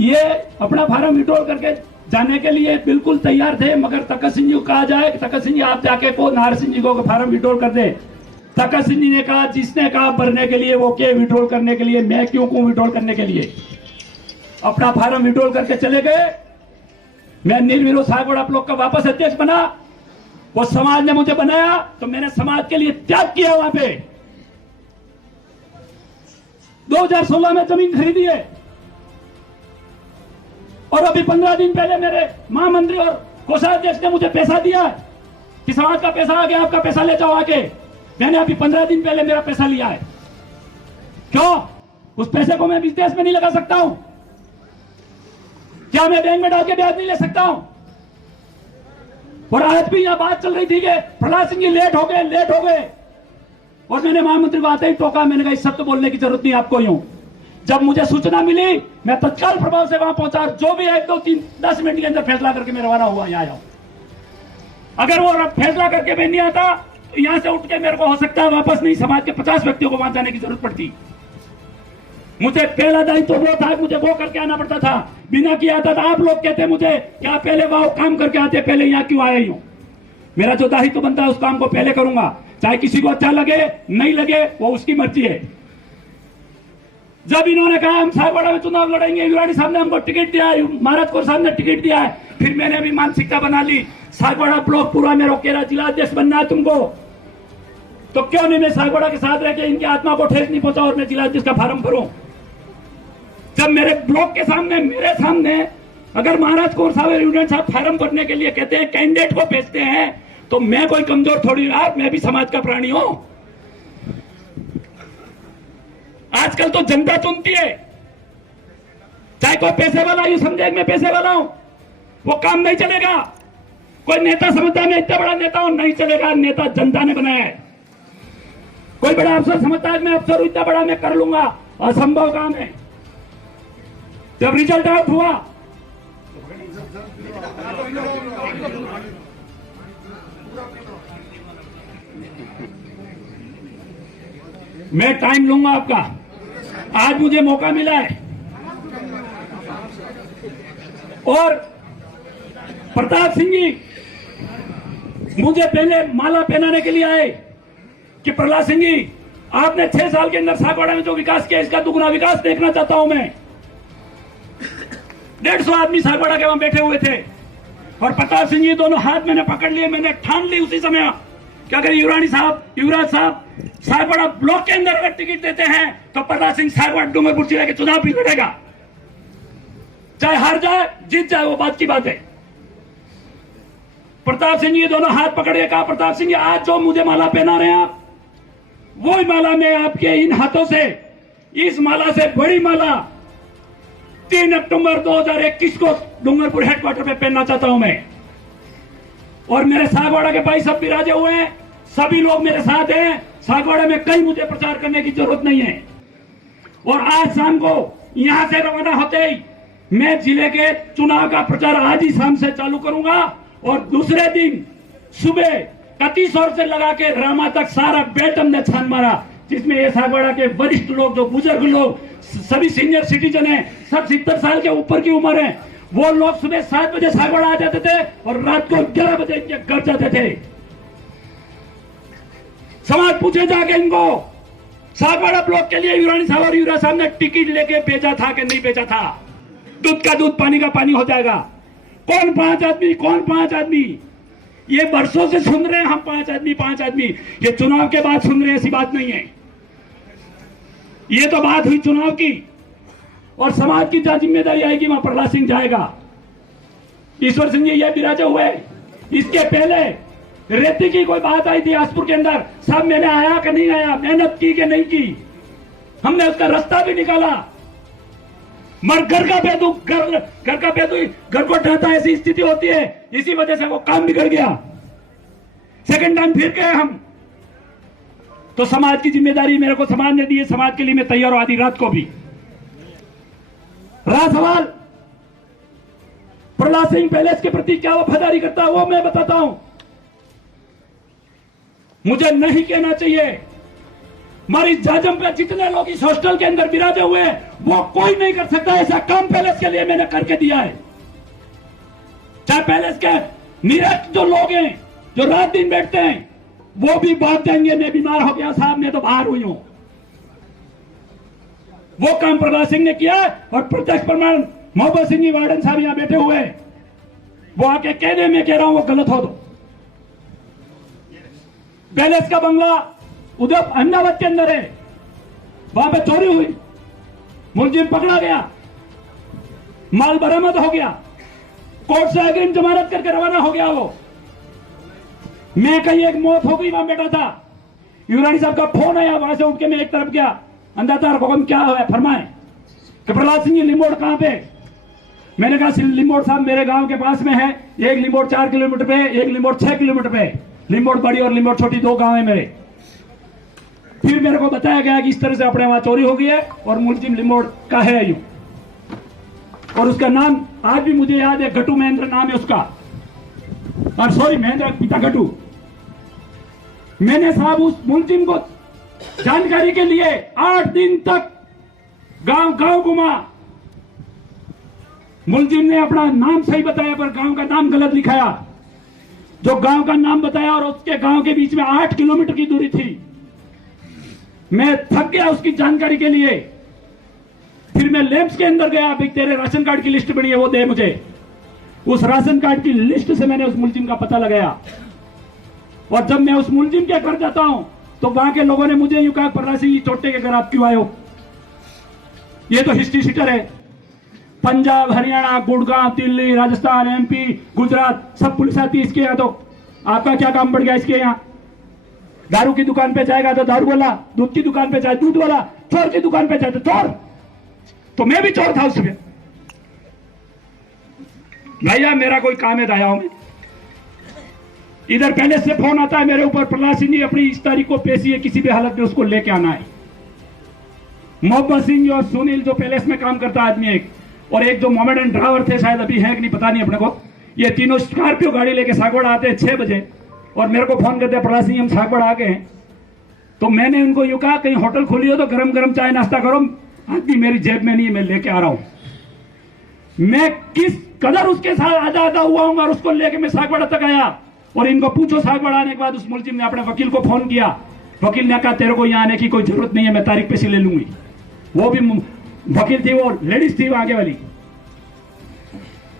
ये अपना फार्म विड्रॉल करके जाने के लिए बिल्कुल तैयार थे, मगर तकत सिंह जी को कहा जाए कि तकत सिंह जी आप जाके को नाहर सिंह जी को फार्म विड्रॉल कर दे। तकत सिंह जी ने कहा जिसने कहा भरने के लिए वो के विड्रॉल करने के लिए, मैं क्यों कहूं विड्रॉल करने के लिए। अपना फार्म विड्रॉल करके चले गए। मैं निर्विरोध सागवाड़ा ब्लॉक का वापस अध्यक्ष बना। वो समाज ने मुझे बनाया तो मैंने समाज के लिए त्याग किया। वहां पे 2016 में जमीन खरीदी है, और अभी 15 दिन पहले मेरे महामंत्री और कोषाध्यक्ष ने मुझे पैसा दिया कि समाज का पैसा आ गया, आपका पैसा ले जाओ आके। मैंने अभी 15 दिन पहले मेरा पैसा लिया है। क्यों? उस पैसे को मैं बिजनेस में नहीं लगा सकता हूं क्या? मैं बैंक में डाल के ब्याज नहीं ले सकता हूं? और आज भी यहां बात चल रही थी कि प्रहलाद सिंह जी लेट हो गए, और मैंने महामंत्री को आते ही टोका। मैंने कहा इस सब तो बोलने की जरूरत नहीं आपको। यूं जब मुझे सूचना मिली मैं तत्काल प्रभाव से वहां पहुंचा, और जो भी 1, 2, 3, 10 मिनट के अंदर फैसला करके मैं रवाना हुआ यहाँ आया। अगर वो फैसला करके मैं नहीं आता तो यहां से उठ के मेरे को हो सकता है वापस नहीं, समाज के 50 व्यक्तियों को वहां जाने की जरूरत पड़ती। मुझे पहला दायित्व वो था, मुझे वो करके आना पड़ता था, बिना किया था। आप लोग कहते मुझे क्या पहले वो काम करके आते, पहले यहाँ क्यों आए यूं। मेरा जो दायित्व बनता है उस काम को पहले करूंगा, चाहे किसी को अच्छा लगे नहीं लगे, वो उसकी मर्जी है। जब इन्होंने कहा हम सागवाड़ा में चुनाव लड़ेंगे, युवरानी साहब ने हमको टिकट दिया है, महाराज कौर साहब ने टिकट दिया है, फिर मैंने भी मानसिकता बना ली सागवाड़ा ब्लॉक पूरा में रोकेरा जिला अध्यक्ष बनना है तुमको, तो क्यों नहीं मैं सागवाड़ा के साथ रह के इनकी आत्मा को ठेस नहीं पहुंचा और मैं जिला अध्यक्ष का फार्म भरूं। जब मेरे ब्लॉक के सामने, मेरे सामने अगर महाराज कौर साहब यूनियन साहब फार्म भरने के लिए कहते हैं, कैंडिडेट को भेजते हैं, तो मैं कोई कमजोर थोड़ी यार, मैं भी समाज का प्राणी हूं। आजकल तो जनता चुनती है, चाहे कोई पैसे वाला यूं समझे मैं पैसे वाला हूं, वो काम नहीं चलेगा। कोई नेता समझता है मैं इतना बड़ा नेता हूं, नहीं चलेगा। नेता जनता ने बनाया है। कोई बड़ा अफसर समझता है मैं अफसर हूं, इतना बड़ा मैं कर लूंगा, असंभव काम है। जब रिजल्ट आउट हुआ मैं टाइम लूंगा आपका, आज मुझे मौका मिला है। और प्रताप सिंह जी मुझे पहले माला पहनाने के लिए आए कि प्रहलाद सिंह जी आपने 6 साल के अंदर सागवाड़ा में जो विकास किया, इसका दुगना विकास देखना चाहता हूं मैं। 150 आदमी सागवाड़ा के वहां बैठे हुए थे और प्रताप सिंह जी दोनों हाथ मैंने पकड़ लिए। मैंने ठान ली उसी समय कि अगर युवराज साहब सागवाड़ा ब्लॉक के अंदर अगर टिकट देते हैं तो प्रताप सिंह सागवाड़ा डूंगरपुर जिले के चुनाव भी लड़ेगा, चाहे हार जाए जीत जाए, वो बात की बात है। प्रताप सिंह जी दोनों हाथ पकड़ के कहा, प्रताप सिंह जी आज जो मुझे माला पहना रहे हैं आप, वो माला मैं आपके इन हाथों से, इस माला से बड़ी माला 3 अक्टूबर 2021 को डूंगरपुर हेडक्वार्टर पे पहनना चाहता हूं मैं। और मेरे सागवाड़ा के भाई सब विराजे हुए हैं, सभी लोग मेरे साथ हैं। सागवाड़ा में कहीं मुझे प्रचार करने की जरूरत नहीं है। और आज शाम को यहां से रवाना होते ही मैं जिले के चुनाव का प्रचार आज ही शाम से चालू करूंगा और दूसरे दिन सुबह कतीसौर से लगा के रामा तक सारा बेल्ट हमने छान मारा, जिसमें ये सागवाड़ा के वरिष्ठ लोग, जो बुजुर्ग लोग, सभी सीनियर सिटीजन हैं, सब 70 साल के ऊपर की उम्र है, वो लोग सुबह 7 बजे सागवाड़ा आ जाते थे और रात को 11 बजे इनके घर जाते थे। समाज पूछे जाके इनको, सागवाड़ा ब्लॉक के लिए युवरानी साहब और युवराज साहब ने टिकट लेके भेजा था कि नहीं भेजा था? दूध का दूध पानी का पानी हो जाएगा। कौन 5 आदमी, कौन 5 आदमी? ये वर्षों से सुन रहे हैं हम 5 आदमी 5 आदमी। ये चुनाव के बाद सुन रहे हैं, ऐसी बात नहीं है। ये तो बात हुई चुनाव की, और समाज की जहां जिम्मेदारी आएगी वहां प्रहलाद सिंह जाएगा। ईश्वर सिंह जी ये विराजे हुए। इसके पहले रेती की कोई बात आई थी आसपुर के अंदर, साहब मैंने आया कि नहीं आया, मेहनत की कि नहीं की, हमने उसका रास्ता भी निकाला। मर घर का बेदू घर को ढाता, ऐसी स्थिति होती है, इसी वजह से वो काम बिगड़ गया। सेकंड टाइम फिर गए हम। तो समाज की जिम्मेदारी मेरे को समाज ने दी है, समाज के लिए मैं तैयार हूं आधी रात को भी। रहा सवाल प्रहलाद सिंह पैलेस के प्रति क्या वफादारी करता है, वो मैं बताता हूं। मुझे नहीं कहना चाहिए, हमारी जाजम पे जितने लोग इस हॉस्टल के अंदर विराजे हुए हैं, वो कोई नहीं कर सकता ऐसा काम पैलेस के लिए मैंने करके दिया है। चाहे पैलेस के निरस्त जो लोग हैं, जो रात दिन बैठते हैं, वो भी बात देंगे मैं बीमार हो गया साहब, मैं तो बाहर हुई हूं। वो काम प्रहलाद सिंह ने किया और प्रत्यक्ष प्रमाण मोहब्बत सिंह जी वार्डन साहब यहां बैठे हुए, वो आके कह दे मैं कह रहा हूं वो गलत हो। दो पैलेस का बंगला उधर अहमदाबाद के अंदर है, वहां पे चोरी हुई, मुलजिम पकड़ा गया, माल बरामद हो गया, कोर्ट से अग्रिम जमानत करके रवाना हो गया। वो मैं कहीं एक मौत हो गई, वहां बैठा था, युवरानी साहब का फोन आया, वहां से उठ के मैं एक तरफ गया, अंदातार हुक्म क्या है फरमाए कि प्रहलाद सिंह लिंबोड़ कहां पे? मैंने कहा लिंबोड़ साहब मेरे गांव के पास में है, एक लिंबोड़ 4 किलोमीटर पे, एक लिंबोड़ 6 किलोमीटर पे, लिंबोड़ बड़ी और लिंबोड़ छोटी 2 गांव है मेरे। फिर मेरे को बताया गया कि इस तरह से अपने वहां चोरी हो गई है और मुलजिम लिंबोड़ का है यूं, और उसका नाम आज भी मुझे याद है, गटू महेंद्र नाम है उसका, और सॉरी महेंद्र पिता गटू। मैंने साहब उस मुलजिम को जानकारी के लिए 8 दिन तक गांव गांव घुमा। मुलजिम ने अपना नाम सही बताया पर गांव का नाम गलत लिखाया। जो गांव का नाम बताया और उसके गांव के बीच में 8 किलोमीटर की दूरी थी। मैं थक गया उसकी जानकारी के लिए। फिर मैं लैंप्स के अंदर गया, भाई तेरे राशन कार्ड की लिस्ट बनी है वो दे मुझे। उस राशन कार्ड की लिस्ट से मैंने उस मुलजिम का पता लगाया, और जब मैं उस मुलजिम के घर जाता हूं तो वहां के लोगों ने मुझे यूं कहा, प्रहलाद सिंह चोटे के घर आप क्यों आए हो? ये तो हिस्ट्री शीटर है। पंजाब, हरियाणा, गुड़गांव, दिल्ली, राजस्थान, एमपी, गुजरात सब पुलिस आती है इसके यहाँ। तो आपका क्या काम बढ़ गया इसके यहाँ? दारू की दुकान पे जाएगा तो दारू वाला, दूध की दुकान पे जाए दूध वाला, चोर की दुकान पे जाए तो चोर। तो मैं भी चोर था उसमें। भैया मेरा कोई काम है, आया हूं मैं। इधर पहले से फोन आता है मेरे ऊपर, प्रहलाद सिंह जी अपनी इस तारीख को पेशी है, किसी भी हालत में उसको लेके आना है। मोहब्बत सिंह और सुनील जो पैलेस में काम करता आदमी एक, और एक जो मोमेडन ड्राइवर थे, शायद अभी है कि नहीं पता नहीं अपने को, ये तीनों स्कॉर्पियो गाड़ी लेके सागवाड़ा आते हैं 6 बजे और मेरे को फोन करते हैं, प्रहलाद सिंह हम सागवाड़ा आ गए हैं। तो मैंने उनको यूं कहा कहीं होटल खोली हो तो गरम गरम चाय नाश्ता करो, आदमी मेरी जेब में नहीं है, मैं लेके आ रहा हूं। मैं किस कदर उसके साथ आजा हुआ हूं और उसको लेके मैं सागवाड़ा तक आया। और इनको पूछो, सागवाड़ा आने के बाद उस मुलजिम ने अपने वकील को फोन किया, वकील ने कहा तेरे को यहाँ आने की कोई जरूरत नहीं है, मैं तारीख पे से ले लूंगी। वो भी वकील थी, वो लेडीज थी आगे वाली।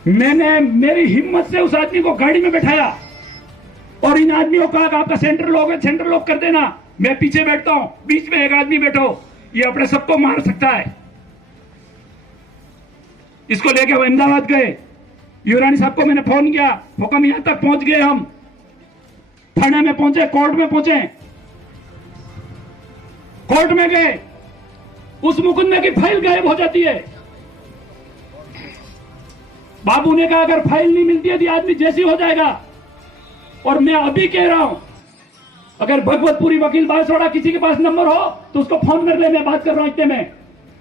मैंने मेरी हिम्मत से उस आदमी को गाड़ी में बैठाया और इन आदमियों को कहा कि आपका सेंटर लॉक है, सेंटर लॉक कर देना, मैं पीछे बैठता हूं, बीच में एक आदमी बैठो, ये अपने सबको मार सकता है। इसको लेके वो अहमदाबाद गए। युवरानी साहब को मैंने फोन किया, हुक्म यहां तक पहुंच गए, हम थाने में पहुंचे, कोर्ट में पहुंचे। कोर्ट में गए, उस मुकदमे की फाइल गायब हो जाती है। बाबू ने कहा अगर फाइल नहीं मिलती है तो आदमी जैसी हो जाएगा। और मैं अभी कह रहा हूं, अगर भगवतपुरी वकील बांसवाड़ा किसी के पास नंबर हो तो उसको फोन कर ले, मैं बात कर रहा हूं इतने में।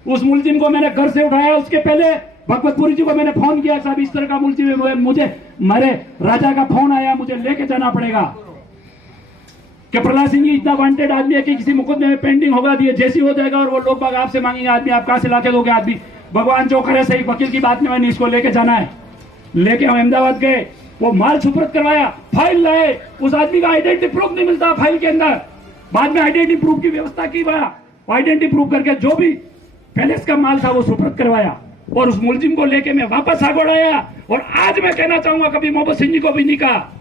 उस मुलजिम को मैंने घर से उठाया, उसके पहले भगवतपुरी जी को मैंने फोन किया, साहब इस तरह का मुलजिम है, मुझे मारे राजा का फोन आया, मुझे लेके जाना पड़ेगा। कि प्रहलाद सिंह जी इतना वांटेड आदमी है कि किसी मुकदमे में पेंडिंग होगा दिए जैसी हो जाएगा और वो लोग बाग आपसे मांगेंगे, आदमी आप कहां से लाके दोगे आदमी, भगवान जो करे सही, वकील की बात नहीं, इसको लेके जाना है। लेके हम अहमदाबाद गए, वो माल सुपुर्द करवाया, फाइल लाए, उस आदमी का आइडेंटिटी प्रूफ नहीं मिलता फाइल के अंदर। बाद में आइडेंटिटी प्रूफ की व्यवस्था की, आइडेंटिटी प्रूफ करके जो भी पैलेस का माल था वो सुपुर्द करवाया और उस मुलजिम को लेके मैं वापस आगोड़ आया। और आज मैं कहना चाहूंगा, कभी मोहम्मद सिंह जी को भी नहीं कहा,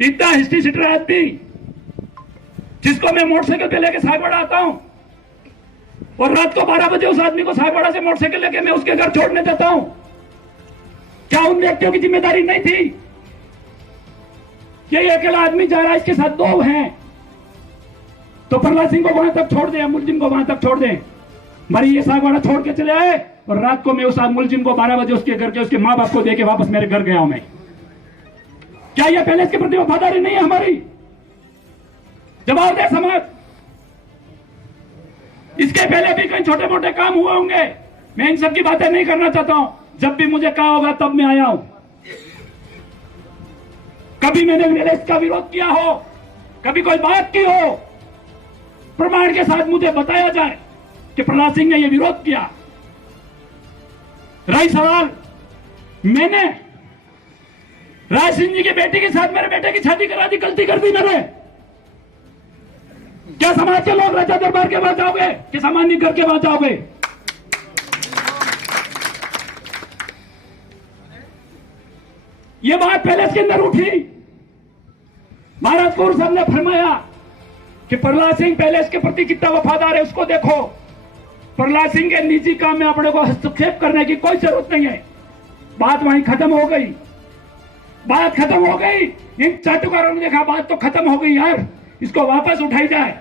इतना हिस्ट्री सीटर आदमी जिसको मैं मोटरसाइकिल पे लेके सागवाड़ा आता हूं और रात को 12 बजे उस आदमी को सागवाड़ा से मोटरसाइकिल लेके मैं उसके घर छोड़ने देता हूं, क्या उन व्यक्तियों की जिम्मेदारी नहीं थी कि ये अकेला आदमी जा रहा है, इसके साथ दो हैं, तो प्रहलाद सिंह को वहां तक छोड़ दें, मुलजिम को वहां तक छोड़ दें। मरी ये सागवाड़ा छोड़ के चले आए और रात को मैं उस मुलजिम को 12 बजे उसके घर के उसके मां बाप को देके वापस मेरे घर गया हूं मैं। क्या यह पहले इसके प्रति वफादारी नहीं है हमारी? जवाब दे समाज। इसके पहले भी कई छोटे मोटे काम हुए होंगे, मैं इन सब की बातें नहीं करना चाहता हूं। जब भी मुझे कहा होगा तब मैं आया हूं। कभी मैंने विलेज का विरोध किया हो, कभी कोई बात की हो, प्रमाण के साथ मुझे बताया जाए कि प्रहलाद सिंह ने यह विरोध किया। रही सवाल, मैंने राज सिंह जी की बेटी के साथ मेरे बेटे की शादी करा दी, गलती कर दी मैंने। क्या समाज के लोग राजा दरबार के पास जाओगे कि सामान्य घर के पास जाओगे? यह बात पैलेस के अंदर उठी। महाराज कौर साहब ने फरमाया कि प्रहलाद सिंह पैलेस के प्रति कितना वफादार है उसको देखो। प्रहलाद सिंह के निजी काम में अपने को हस्तक्षेप करने की कोई जरूरत नहीं है। बात वहीं खत्म हो गई, बात खत्म हो गई। इन चाटुकारों ने देखा बात तो खत्म हो गई यार, इसको वापस उठाई जाए।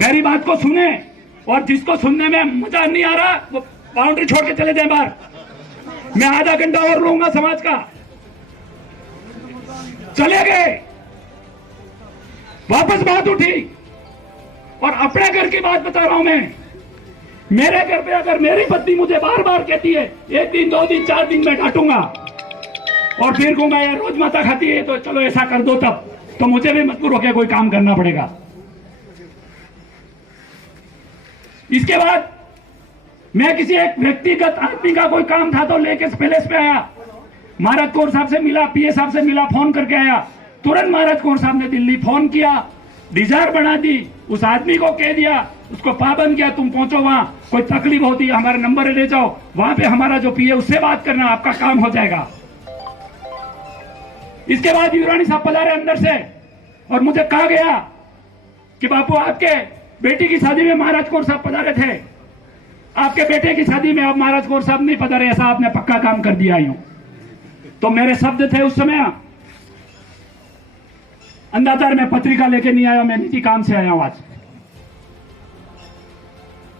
मेरी बात को सुने और जिसको सुनने में मजा नहीं आ रहा वो बाउंड्री छोड़ के चले जाए बाहर। मैं आधा घंटा और लूंगा समाज का। चले गए, वापस बात उठी। और अपने घर की बात बता रहा हूं मैं। मेरे घर पे अगर मेरी पत्नी मुझे बार बार कहती है, एक दिन 2 दिन 4 दिन मैं डांटूंगा और फिर कहूंगा यार रोज माता खाती है तो चलो ऐसा कर दो, तब तो मुझे भी मजबूर होकर कोई काम करना पड़ेगा। इसके बाद मैं किसी एक व्यक्तिगत आदमी का कोई काम था तो लेके पैलेस पे आया, महाराज कौर साहब से मिला, पीए साहब से मिला, फोन करके आया। तुरंत महाराज कौर साहब ने दिल्ली फोन किया, डिजायर बना दी, उस आदमी को कह दिया, उसको पाबंद किया, तुम पहुंचो वहां, कोई तकलीफ होती है हमारे नंबर ले जाओ, वहां पे हमारा जो पीए उससे बात करना, आपका काम हो जाएगा। इसके बाद युवरानी साहब पधारे अंदर से और मुझे कहा गया कि बापू आपके बेटी की शादी में महाराज कौर साहब पधारे थे, आपके बेटे की शादी में अब महाराज कौर साहब नहीं पधारे, ऐसा आपने पक्का काम कर दिया यूं। तो मेरे शब्द थे उस समय, अंदाजार मैं पत्रिका लेके नहीं आया, मैं निजी काम से आया हूं आज।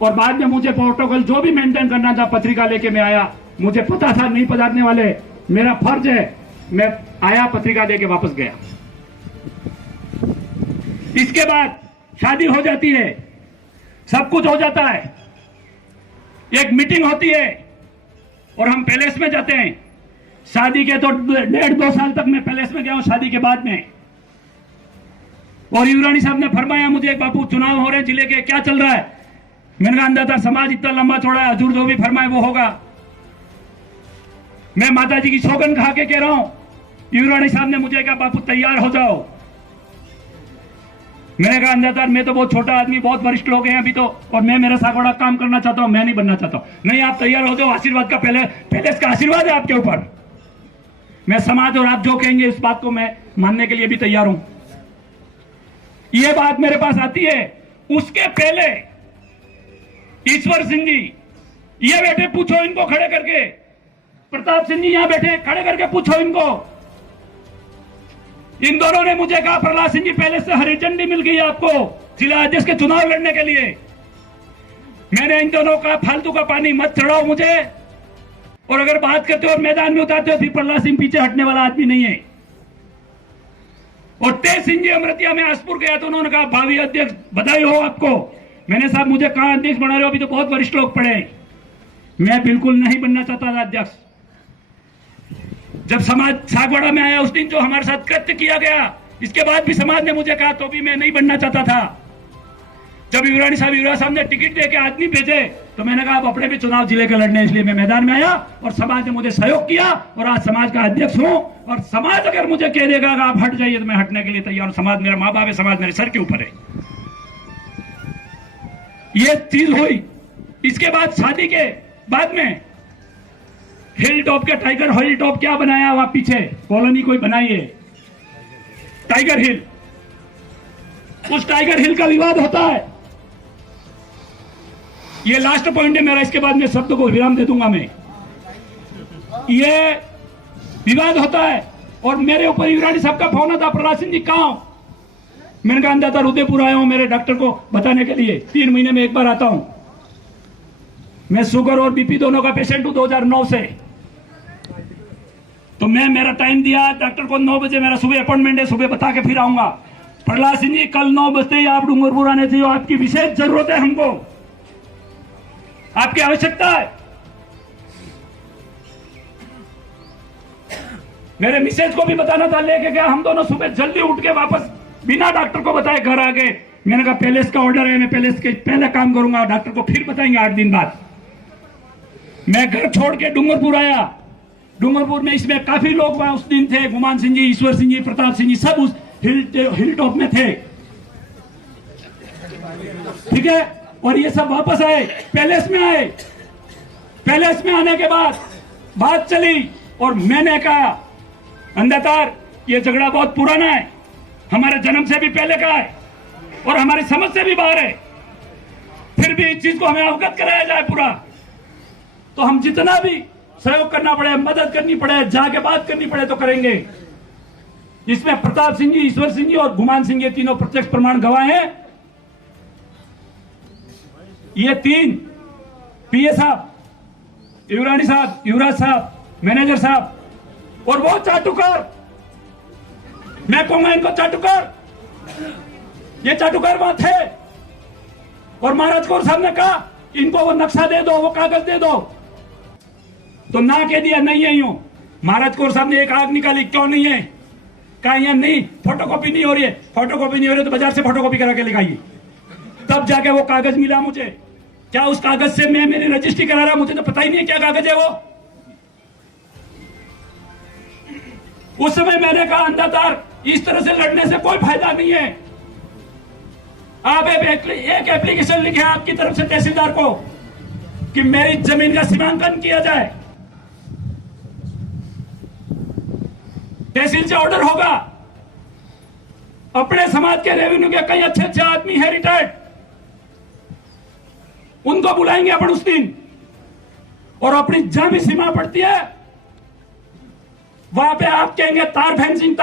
और बाद में मुझे प्रोटोकॉल जो भी मेंटेन करना था पत्रिका लेके मैं आया, मुझे पता था नहीं पधारने वाले, मेरा फर्ज है, मैं आया, पत्रिका लेके वापस गया। इसके बाद शादी हो जाती है, सब कुछ हो जाता है, एक मीटिंग होती है और हम पैलेस में जाते हैं। शादी के तो 1.5-2 साल तक मैं पैलेस में गया हूं, शादी के बाद में। और युवरानी साहब ने फरमाया मुझे, बापू चुनाव हो रहे हैं जिले के, क्या चल रहा है? मैंने कहा अंदाजा समाज इतना लंबा चौड़ा है, हजूर जो भी फरमाए वो होगा। मैं माता जी की सौगंध खा के कह रहा हूं युवराणी साहब ने मुझे कहा बापू तैयार हो जाओ। मैंने कहा अंदर मैं तो बहुत छोटा आदमी, बहुत वरिष्ठ लोग हैं अभी तो, और मैं मेरा सागवाड़ा काम करना चाहता हूं, मैं नहीं बनना चाहता हूं। नहीं, आप तैयार हो जाओ, आशीर्वाद का पहले इसका आशीर्वाद है आपके ऊपर। मैं समाज और आप जो कहेंगे इस बात को मैं मानने के लिए भी तैयार हूं। यह बात मेरे पास आती है, उसके पहले ईश्वर सिंह जी ये बैठे, पूछो इनको खड़े करके। प्रताप सिंह जी यहां बैठे, खड़े करके पूछो इनको। इन दोनों ने मुझे कहा प्रहलाद सिंह जी पहले से हरी झंडी मिल गई आपको जिला अध्यक्ष के चुनाव लड़ने के लिए। मैंने इन दोनों का फालतू का पानी मत चढ़ाओ मुझे, और अगर बात करते हो और मैदान में उतारते हो फिर प्रहलाद सिंह पीछे हटने वाला आदमी नहीं है। और तेज सिंह जी अमृतिया में आसपुर गया तो उन्होंने कहा भावी अध्यक्ष बधाई हो आपको। मैंने साहब मुझे कहा अध्यक्ष बना रहे हो, अभी तो बहुत वरिष्ठ लोग पड़े। मैं बिल्कुल नहीं बनना चाहता था अध्यक्ष। जब समाज सागवाड़ा में आया उस दिन जो हमारे साथ कृत्य किया गया, इसके बाद भी समाज ने मुझे कहा तो भी मैं नहीं बनना चाहता था। जब युवराज साहब ने टिकट दे के आदमी भेजे तो मैंने कहा आप अपने भी चुनाव जिले के लड़ने, इसलिए मैं मैदान में आया और समाज ने मुझे सहयोग किया और आज समाज का अध्यक्ष हूं। और समाज अगर मुझे कह देगा कि आप हट जाइए तो मैं हटने के लिए तैयार हूं। समाज मेरा माँ बाप है, समाज मेरे सर के ऊपर है। ये चीज हुई। इसके बाद शादी के बाद में हिल टॉप के टाइगर हिल टॉप क्या बनाया वहां पीछे कॉलोनी कोई बनाई है, टाइगर हिल। उस टाइगर हिल का विवाद होता है। ये लास्ट पॉइंट है मेरा, इसके बाद में शब्द को विराम दे दूंगा मैं। ये विवाद होता है और मेरे ऊपर युवराणी साहब का फोन आता, प्रहलाद सिंह जी कहां? मैंने कहा अंदर उदयपुर आया हूं मेरे डॉक्टर को बताने के लिए, 3 महीने में एक बार आता हूं। मैं शुगर और बीपी दोनों का पेशेंट हूं 2009 से। तो मैं मेरा टाइम दिया डॉक्टर को, 9 बजे मेरा सुबह अपॉइंटमेंट है, सुबह बता के फिर आऊंगा। प्रहलाद सिंह जी कल 9 बजते ही आप डूंगरपुर आने चाहिए, आपकी विशेष जरूरत है, हमको आपकी आवश्यकता है। मेरे मिसेज को भी बताना था, लेके गया। हम दोनों सुबह जल्दी उठ के वापस बिना डॉक्टर को बताए घर आ गए। मैंने कहा पैलेस का ऑर्डर है, मैं पैलेस के पहले काम करूंगा, डॉक्टर को फिर बताएंगे 8 दिन बाद। मैं घर छोड़ के डूंगरपुर आया। डूंगरपुर में इसमें काफी लोग वहां उस दिन थे, गुमान सिंह जी, ईश्वर सिंह जी, प्रताप सिंह जी, सब उस हिल टॉप में थे, ठीक है। और ये सब वापस आए, पैलेस में आए। पैलेस में आने के बाद बात चली और मैंने कहा अंधतार ये झगड़ा बहुत पुराना है, हमारे जन्म से भी पहले का है और हमारी समझ से भी बाहर है। फिर भी इस चीज को हमें अवगत कराया जाए पूरा, तो हम जितना भी सहयोग करना पड़े, मदद करनी पड़े, जाके बात करनी पड़े तो करेंगे। इसमें प्रताप सिंह जी, ईश्वर सिंह जी और गुमान सिंह ये तीनों प्रत्यक्ष प्रमाण गवाह हैं। ये 3 पीए साहब, युवराणी साहब, युवराज साहब, मैनेजर साहब और वो चाटुकार, मैं कहूंगा इनको चाटुकार। ये चाटुकार वहां थे और महाराज कौर साहब ने कहा इनको वो नक्शा दे दो, वो कागज दे दो, तो ना कह दिया नहीं है यूं। महाराज कौर साहब ने एक आग निकाली, क्यों नहीं है? कहा यहाँ नहीं, फोटोकॉपी नहीं हो रही है। फोटोकॉपी नहीं हो रही तो बाजार से फोटोकॉपी करा के लगाइए। तब जाके वो कागज मिला मुझे। क्या उस कागज से मैं मेरी रजिस्ट्री करा रहा? मुझे तो पता ही नहीं है क्या कागज है वो। उस समय मैंने कहा अंधातार इस तरह से लड़ने से कोई फायदा नहीं है। आप एक एप्लीकेशन लिखे आपकी तरफ से तहसीलदार को कि मेरी जमीन का सीमांकन किया जाए, तहसील से ऑर्डर होगा। अपने समाज के रेवेन्यू के कई अच्छे अच्छे आदमी है रिटायर्ड, उनको बुलाएंगे अपन उस दिन, और अपनी जहां भी सीमा पड़ती है वहां पे आप कहेंगे तार फेंसिंग,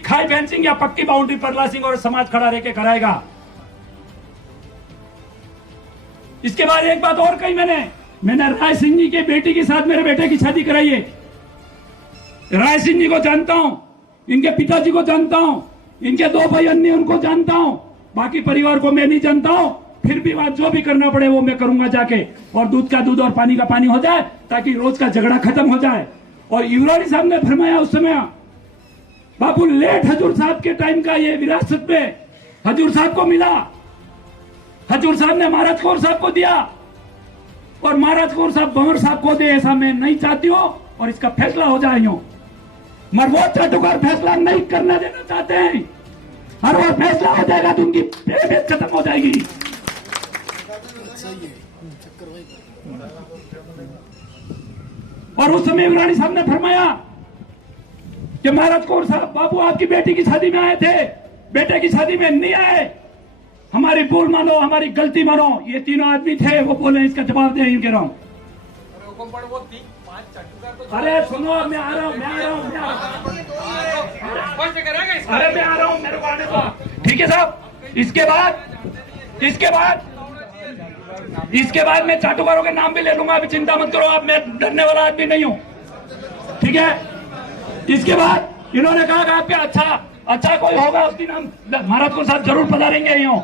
खाई फेंसिंग या पक्की बाउंड्री प्रहलाद सिंह और समाज खड़ा रह के कराएगा। इसके बाद एक बात और कही मैंने राय सिंह जी के बेटी के साथ मेरे बेटे की शादी कराई है। राय सिंह जी को जानता हूं, इनके पिताजी को जानता हूं, इनके 2 भाई अन्य उनको जानता हूं, बाकी परिवार को मैं नहीं जानता हूं। फिर भी बात जो भी करना पड़े वो मैं करूंगा जाके, और दूध का दूध और पानी का पानी हो जाए ताकि रोज का झगड़ा खत्म हो जाए। और युवराणी साहब ने फरमाया उस समय, बाबू लेट हजूर साहब के टाइम का ये विरासत में हजूर साहब को मिला, हजूर साहब ने महाराज कौर साहब को दिया और महाराज कौर साहब भंवर साहब को दे, ऐसा मैं नहीं चाहती हूं और इसका फैसला हो जाए यूं। मगर वो चाटुकार फैसला नहीं करने देना चाहते हैं। और वो फैसला हो जाएगा तो उनकी अहमियत खत्म हो जाएगी। और उस समय इमरानी साहब ने फरमाया कि महाराज कौर साहब, बाबू आपकी बेटी की शादी में आए थे, बेटे की शादी में नहीं आए, हमारी भूल मानो, हमारी गलती मानो। ये तीनों आदमी थे, वो बोले इसका जवाब दे, कह रहा हूं। अरे सुनो, मैं आ रहा हूं, अरे मैं आ रहा हूं, मेरे को आने दो। ठीक है साहब। इसके बाद मैं चाटुकारों के नाम भी ले लूंगा, अभी चिंता मत करो आप, मैं डरने वाला आदमी नहीं हूं। ठीक है। इसके बाद इन्होंने कहा कि आपके अच्छा कोई होगा उस दिन हम महाराज को साथ जरूर पधारेंगे यूं।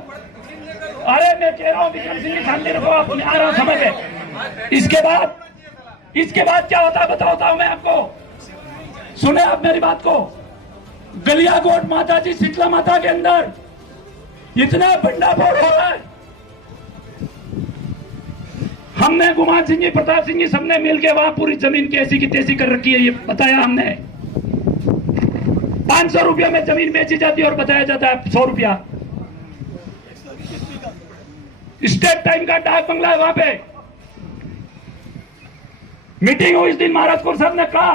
अरे मैं कह रहा हूं विक्रम सिंह शांति रखो, आप आ रहा हूं समझ में। इसके बाद क्या होता है बताता हूं मैं आपको, सुने आप मेरी बात को। गलियाकोट माता जी शीतला माता के अंदर इतना भंडाफोड़ हो रहा है। हमने गुमान सिंह जी, प्रताप सिंह जी सबने मिलकर वहां पूरी जमीन कैसी की तैसी कर रखी है, ये बताया हमने। 500 रुपया में जमीन बेची जाती है और बताया जाता है 100 रुपया। स्टेट टाइम का डाक बंगला है वहां पे। मीटिंग हुई इस दिन, महाराज कौर साहब ने कहा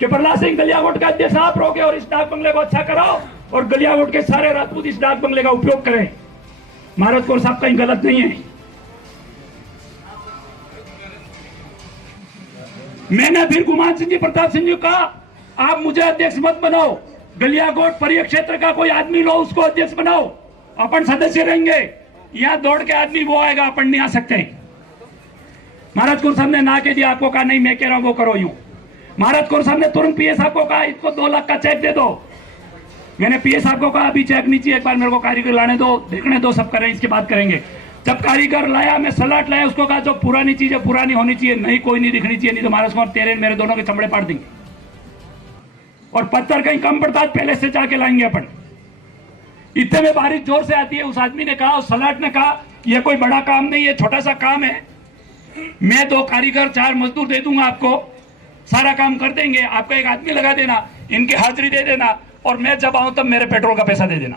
कि प्रहलाद सिंह गलियाकोट का अध्यक्ष आप रहोगे और इस डाक बंगले को अच्छा कराओ और गलियाकोट के सारे राजपूत इस डाक बंगले का उपयोग करें। महाराज कौर साहब कहीं गलत नहीं है। मैंने फिर गुमान सिंह जी, प्रताप सिंह जी कहा आप मुझे अध्यक्ष मत बनाओ, गलियाकोट परिय क्षेत्र का कोई आदमी लो, उसको अध्यक्ष बनाओ, अपन सदस्य रहेंगे। यहां दौड़ के आदमी वो आएगा, अपन नहीं आ सकते। महाराज कौर साहब ने ना के दिया, आपको कहा नहीं मैं कह रहा हूं वो करो यूं। महाराज कौर साहब ने तुरंत पीए साहब को कहा इसको 2 लाख का चेक दे दो। मैंने पीए साहब को कहा अभी चेक नहीं चाहिए, एक बार मेरे को कारीगर लाने दो, देखने दो, सब करें, इसके बाद करेंगे। जब कारीगर लाया, मैं सलाट लाया, उसको कहा जो पुरानी चीज है पुरानी होनी चाहिए, नहीं कोई नहीं दिखनी चाहिए, नहीं तो महाराज कौर तेरे मेरे दोनों के चमड़े पाट देंगे। और पत्थर कहीं कम पड़ता है पहले से जाके लाएंगे अपन। इतने में बारिश जोर से आती है। उस आदमी ने कहा, उस सलाट ने कहा यह कोई बड़ा काम नहीं है, छोटा सा काम है, मैं 2 कारीगर 4 मजदूर दे दूंगा, आपको सारा काम कर देंगे, आपका एक आदमी लगा देना, इनकी हाजिरी दे देना और मैं जब आऊं तब मेरे पेट्रोल का पैसा दे देना।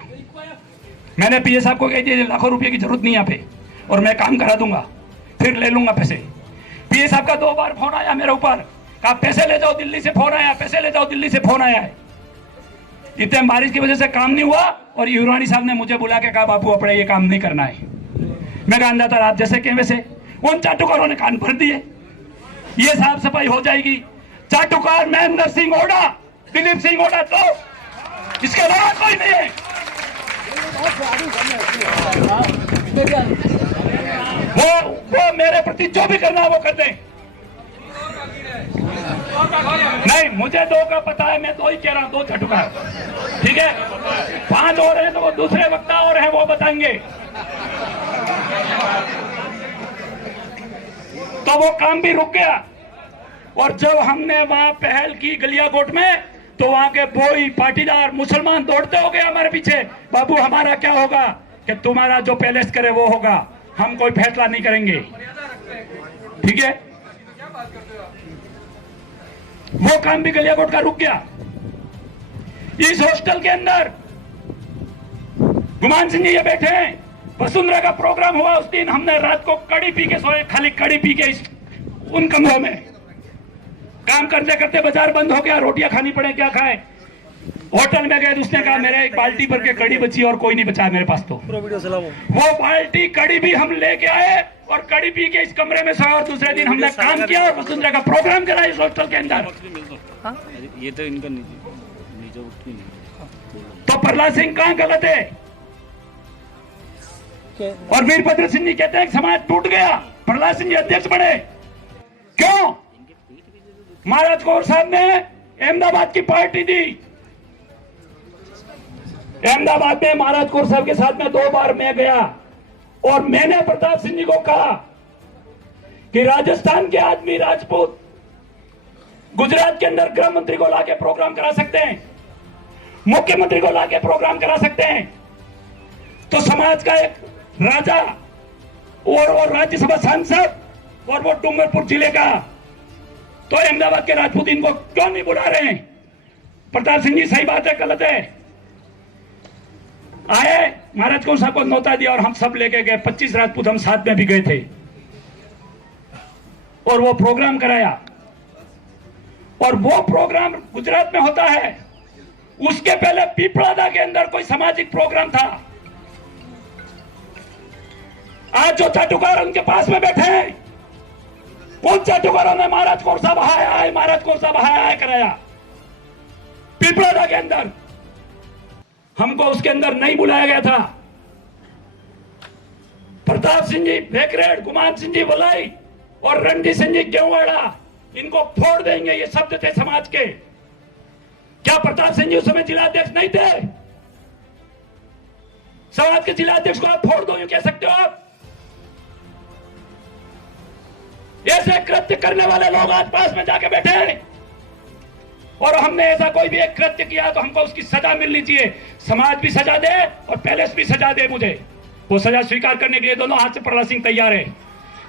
मैंने पीए साहब को कह दिया लाखों रुपए की जरूरत नहीं यहाँ पे, और मैं काम करा दूंगा, फिर ले लूंगा पैसे। पीए साहब का 2 बार फोन आया मेरे ऊपर, कहा पैसे ले जाओ, दिल्ली से फोन आया, पैसे ले जाओ, दिल्ली से फोन आया है। इतने बारिश की वजह से काम नहीं हुआ और युवरानी साहब ने मुझे बुला के कहा बापू अपने ये काम नहीं करना है। मैं कहा अंदाता आप जैसे कहें वैसे। उन चाटुकारों ने कान भर दिए, ये साफ सफाई हो जाएगी। चाटुकार महेंद्र सिंह ओडा, दिलीप सिंह ओडा, तो इसके अलावा कोई नहीं है। वो मेरे प्रति जो भी करना है वो कर दें। नहीं, मुझे 2 का पता है, मैं 2 ही कह रहा हूं, 2 चाटुकार। ठीक है, 5 और हैं तो वो दूसरे वक्ता और हैं, वो बताएंगे। तो वो काम भी रुक गया। और जब हमने वहां पहल की गलियाकोट में, तो वहां के बोई पाटीदार मुसलमान दौड़ते हो गए हमारे पीछे, बाबू हमारा क्या होगा, कि तुम्हारा जो पैलेस करे वो होगा, हम कोई फैसला नहीं करेंगे। ठीक है, वो काम भी गलियाकोट का रुक गया। इस हॉस्टल के अंदर गुमान सिंह जी ये बैठे हैं, वसुंधरा का प्रोग्राम हुआ, उस दिन हमने रात को कड़ी पी के सोए, खाली कड़ी पी के उन कमरों में। काम करते करते बाजार बंद हो गया, रोटियां खानी पड़े, क्या खाए। होटल में गए, उसने कहा मेरे एक बाल्टी भर के कड़ी बची और कोई नहीं बचा मेरे पास। तो वो बाल्टी कड़ी भी हम लेके आए और कड़ी पी के इस कमरे में सोए, और दूसरे दिन हमने काम किया और वसुंधरा का प्रोग्राम करा इस होटल के अंदर। ये तो इनका निजी। तो प्रहलाद सिंह कहां गलत है? और वीरभद्र सिंह जी कहते हैं समाज टूट गया, प्रहलाद सिंह जी अध्यक्ष बने, क्यों? महाराज कौर साहब ने अहमदाबाद की पार्टी दी। अहमदाबाद में महाराज कौर साहब के साथ में 2 बार मैं गया और मैंने प्रताप सिंह जी को कहा कि राजस्थान के आदमी राजपूत गुजरात के अंदर गृह मंत्री को लाके प्रोग्राम करा सकते हैं, मुख्यमंत्री को लाके प्रोग्राम करा सकते हैं, तो समाज का एक राजा और राज्यसभा सांसद और वो डूंगरपुर जिले का, तो अहमदाबाद के राजपूत इनको क्यों नहीं बुला रहे हैं? प्रताप सिंह जी सही बात है, गलत है। आए महाराज को साहब को नौता दिया और हम सब लेके गए, 25 राजपूत हम साथ में भी गए थे और वो प्रोग्राम कराया। और वो प्रोग्राम गुजरात में होता है, उसके पहले पीपलादा के अंदर कोई सामाजिक प्रोग्राम था। आज जो चाटुकार उनके पास में बैठे हैं, उन चाटुकारों ने महाराज कौर साहब हाय महाराज कौर साहब हाय कराया पीपलादा के अंदर। हमको उसके अंदर नहीं बुलाया गया था। प्रताप सिंह जी भेकरेड, गुमान सिंह जी वलाई और रणजीत सिंह जी गेहूंवाड़ा, इनको फोड़ देंगे, ये शब्द थे समाज के। क्या प्रताप सिंह जी उस समय जिलाध्यक्ष नहीं थे? समाज के जिलाध्यक्ष को आप फोड़ दो, यूं कह सकते हो आप? ऐसे कृत्य करने वाले लोग आज पास में जाके बैठे हैं। और हमने ऐसा कोई भी एक कृत्य किया तो हमको उसकी सजा मिलनी चाहिए। समाज भी सजा दे और पैलेस भी सजा दे मुझे। वो सजा स्वीकार करने के लिए दोनों हाथ से प्रहलाद सिंह तैयार है।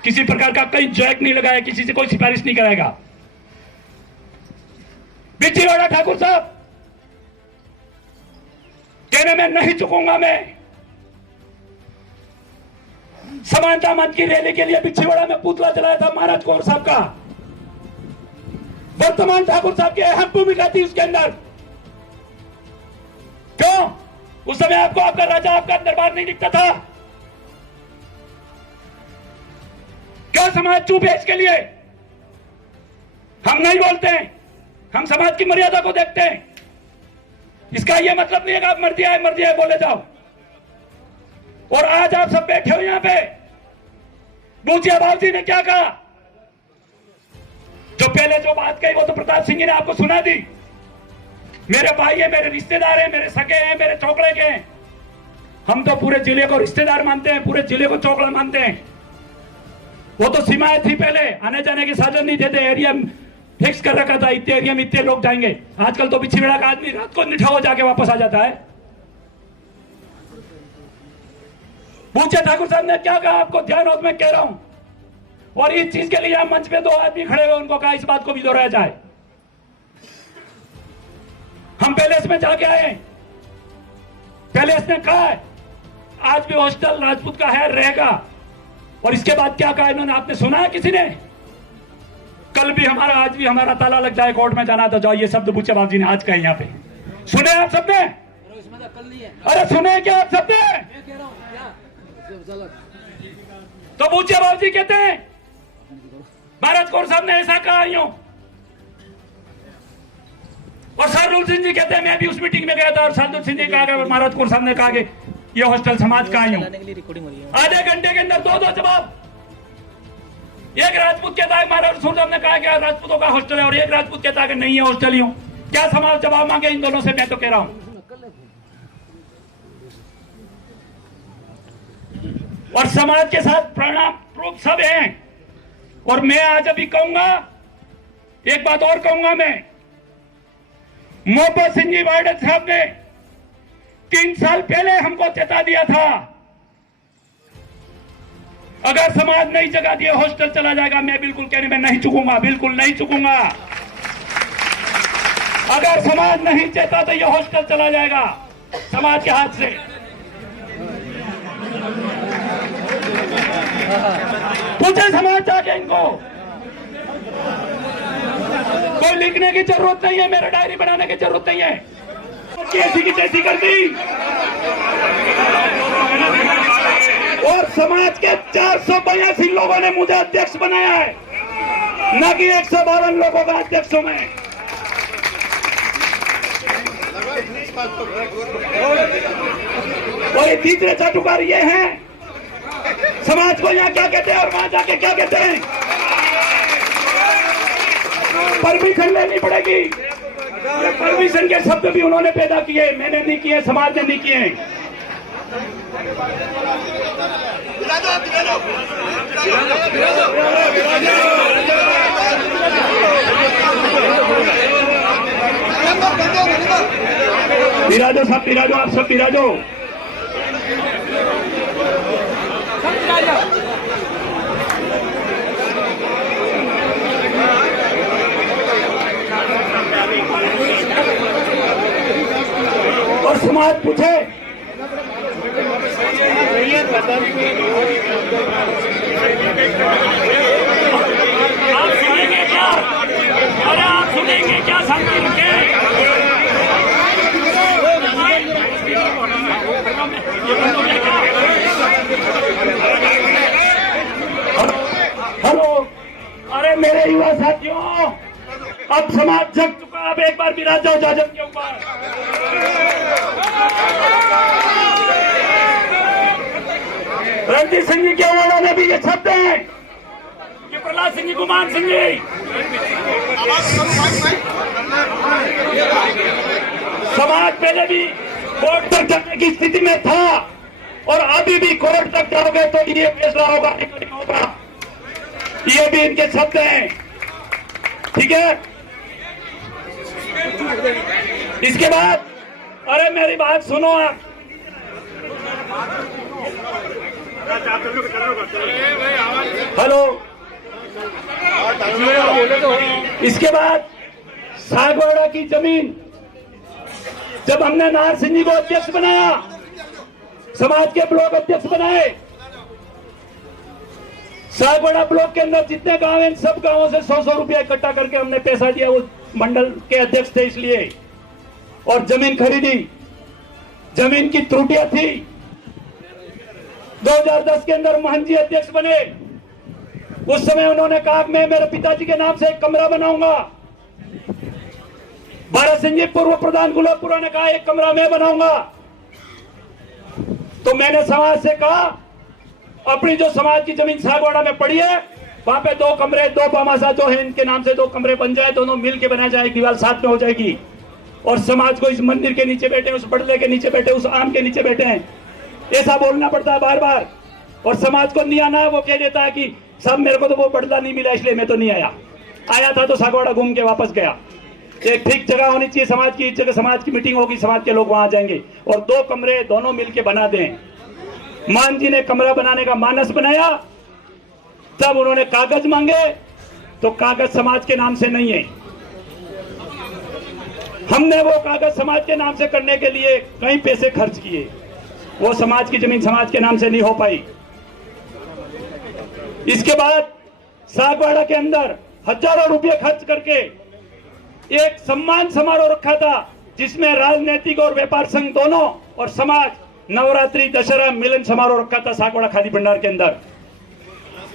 किसी प्रकार का कहीं जैक नहीं लगाया, किसी से कोई सिफारिश नहीं कराएगा। बिच्छीवाड़ा ठाकुर साहब कहने में नहीं चुकूंगा मैं। समानता मंच की रैली के लिए बिच्छीवाड़ा में पुतला चलाया था महाराज कौर साहब का। वर्तमान ठाकुर साहब की अहम भूमिका थी उसके अंदर। क्यों? उस समय आपको आपका राजा, आपका दरबार नहीं दिखता था? क्या समाज चुप है इसके लिए? हम नहीं बोलते हैं, हम समाज की मर्यादा को देखते हैं। इसका यह मतलब नहीं है कि आप मर्जी आए बोले जाओ। और आज आप सब बैठे हो यहां पे, बूचिया बाबू जी ने क्या कहा? जो पहले जो बात कही वो तो प्रताप सिंह जी ने आपको सुना दी। मेरे भाई है, मेरे रिश्तेदार हैं, मेरे सगे हैं, मेरे चौकड़े के हैं। हम तो पूरे जिले को रिश्तेदार मानते हैं, पूरे जिले को चौकड़ा मानते हैं। वो तो सीमाएं थी पहले, आने जाने के साधन नहीं देते, एरिया फिक्स कर रखा था, इतने एरिया में इतने लोग जाएंगे। आजकल तो बिच्छीवाड़ा का आदमी रात को निठा हो जाके वापस आ जाता है। पूछे ठाकुर साहब ने क्या कहा, आपको ध्यान हो तो मैं कह रहा हूं। और इस चीज के लिए यहां मंच पे 2 आदमी खड़े हुए, उनको कहा इस बात को भी दोहराया जाए। हम पैलेस में जाके आए, पैलेस ने कहा है आज भी हॉस्टल राजपूत का है, रहेगा। और इसके बाद क्या कहा इन्होंने, आपने सुना है किसी ने? कल भी हमारा, आज भी हमारा ताला लग जाए, कोर्ट में जाना तो जाओ। ये शब्द बूचे बाबू जी ने आज कहे यहाँ पे। सुने आप सबने? अरे सुने क्या आप सबने? तो बूचे बाबू जी कहते हैं महाराज कौर साहब ने ऐसा कहा यूं। और सरदुल सिंह जी कहते हैं मैं भी उस मीटिंग में गया था और सरदुल सिंह जी कहा, महाराज कौर साहब ने कहा कि ये हॉस्टल समाज का यूं। आधे घंटे के अंदर 2 जवाब। एक राजपूत कहता है महाराज साहब ने कहा कि राजपूतों का हॉस्टल है, और एक राजपूत कहता है कि नहीं है हॉस्टल यूं। क्या समाज जवाब मांगे इन दोनों से? मैं तो कह रहा हूं और समाज के साथ प्रणाम प्रूफ सब हैं। और मैं आज अभी कहूंगा, एक बात और कहूंगा मैं, मोहब्बत सिंह जी वार्डन साहब ने 3 साल पहले हमको चेता दिया था, अगर समाज नहीं जगा दिया हॉस्टल चला जाएगा। मैं बिल्कुल कहने में नहीं चूकूंगा, बिल्कुल नहीं चूकूंगा। अगर समाज नहीं चेता तो यह हॉस्टल चला जाएगा समाज के हाथ से। पूछे समाज जाके इनको। कोई लिखने की जरूरत नहीं है, मेरे डायरी बनाने की जरूरत नहीं है। कैसी की तैसी कर दी। और समाज के 482 लोगों ने मुझे अध्यक्ष बनाया है, न कि 152 लोगों का अध्यक्ष हूं मैं। और ये तीसरे चाटुकार ये हैं, समाज को यहाँ क्या कहते हैं और वहां जाके क्या कहते हैं। परमिशन लेनी पड़ेगी। ये परमिशन के शब्द भी उन्होंने पैदा किए, मैंने नहीं किए, समाज ने नहीं किए। बिराजो सब, बिराजो आप सब, बिराजो। समाज पूछे आप सुनेंगे क्या? अरे आप सुनेंगे क्या? शांति रखें। हेलो, अरे मेरे युवा साथियों, अब समाज जग चुका। अब एक बार विराज जाओ जाजम के ऊपर। रणजीत सिंह जी के अवार्डों में भी ये शब्द है कि प्रहलाद सिंह जी, गुमान सिंह जी, समाज पहले भी कोर्ट तक जाने की स्थिति में था और अभी भी कोर्ट तक जाओगे तो ये फैसला होगा, नहीं होगा। ये भी इनके शब्द हैं, ठीक है। इसके बाद अरे मेरी बात सुनो आप। हेलो, इसके बाद सागवाड़ा की जमीन जब हमने नार सिंह जी को अध्यक्ष बनाया, समाज के ब्लॉक अध्यक्ष बनाए, सागवाड़ा ब्लॉक के अंदर जितने गांव हैं सब गांवों से 100-100 रुपया इकट्ठा करके हमने पैसा दिया। वो मंडल के अध्यक्ष थे इसलिए, और जमीन खरीदी। जमीन की त्रुटियां थी। 2010 के अंदर मोहन जी अध्यक्ष बने। उस समय उन्होंने कहा मैं मेरे पिताजी के नाम से एक कमरा बनाऊंगा। भारत सिंह जी पूर्व प्रधान गुलाबपुरा ने कहा एक कमरा मैं बनाऊंगा। तो मैंने समाज से कहा अपनी जो समाज की जमीन सागवाड़ा में पड़ी है वहां पे 2 कमरे, 2 पामासा जो है इनके नाम से 2 कमरे बन जाए, दोनों मिल के बनाया जाए, दीवार साथ में हो जाएगी। और समाज को इस मंदिर के नीचे बैठे, उस बड़ले के नीचे बैठे, उस आम के नीचे बैठे हैं, ऐसा बोलना पड़ता है बार बार। और समाज को नहीं आना, वो कह देता है कि सब मेरे को तो वो बड़ला नहीं मिला इसलिए मैं तो नहीं आया। आया था तो सागवाड़ा घूम के वापस गया। एक ठीक जगह होनी चाहिए समाज की, इस जगह समाज की मीटिंग होगी, समाज के लोग वहां जाएंगे और 2 कमरे दोनों मिलके बना दें। मान जी ने कमरा बनाने का मानस बनाया, तब उन्होंने कागज मांगे तो कागज समाज के नाम से नहीं है। हमने वो कागज समाज के नाम से करने के लिए कई पैसे खर्च किए, वो समाज की जमीन समाज के नाम से नहीं हो पाई। इसके बाद सागवाड़ा के अंदर हजारों रुपए खर्च करके एक सम्मान समारोह रखा था जिसमें राजनीतिक और व्यापार संघ दोनों और समाज नवरात्रि दशहरा मिलन समारोह रखा था सागवाड़ा खादी भंडार के अंदर।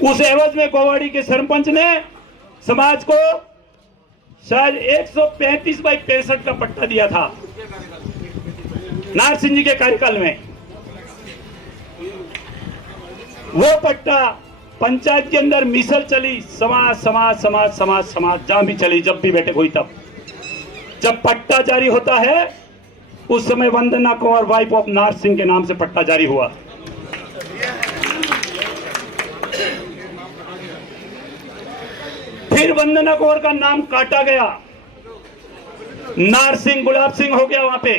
उस एवज में गोवाड़ी के सरपंच ने समाज को शायद 135/65 का पट्टा दिया था नार सिंह जी के कार्यकाल में। वो पट्टा पंचायत के अंदर मिसल चली, समाज समाज समाज समाज समाज जहां भी चली, जब भी बैठक हुई तब। जब पट्टा जारी होता है उस समय वंदना कुंवर वाइफ ऑफ नार सिंह के नाम से पट्टा जारी हुआ। फिर वंदना कुंवर का नाम काटा गया, नार सिंह गुलाब सिंह हो गया वहां पे।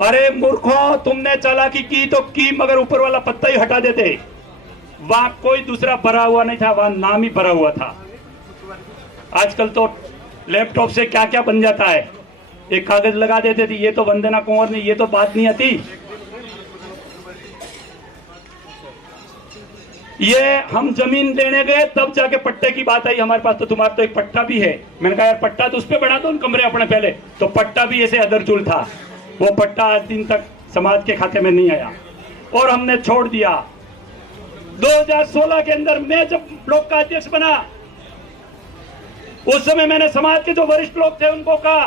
अरे मूर्खों, तुमने चालाकी की तो की, मगर ऊपर वाला पत्ता ही हटा देते। वहां कोई दूसरा भरा हुआ नहीं था, वहां नाम ही भरा हुआ था। आजकल तो लैपटॉप से क्या क्या बन जाता है, एक कागज लगा देते थे, ये तो वंदना कुंवर ने, ये तो बात नहीं आती। ये हम जमीन लेने गए तब जाके पट्टे की बात आई हमारे पास, तो तुम्हारा तो एक पट्टा भी है। मैंने कहा यार पट्टा तो उस पर बना दो उन कमरे अपने पहले, तो पट्टा भी ऐसे अदरचुल था। वो पट्टा आज दिन तक समाज के खाते में नहीं आया और हमने छोड़ दिया। 2016 के अंदर मैं जब ब्लॉक का अध्यक्ष बना, उस समय मैंने समाज के जो वरिष्ठ लोग थे उनको कहा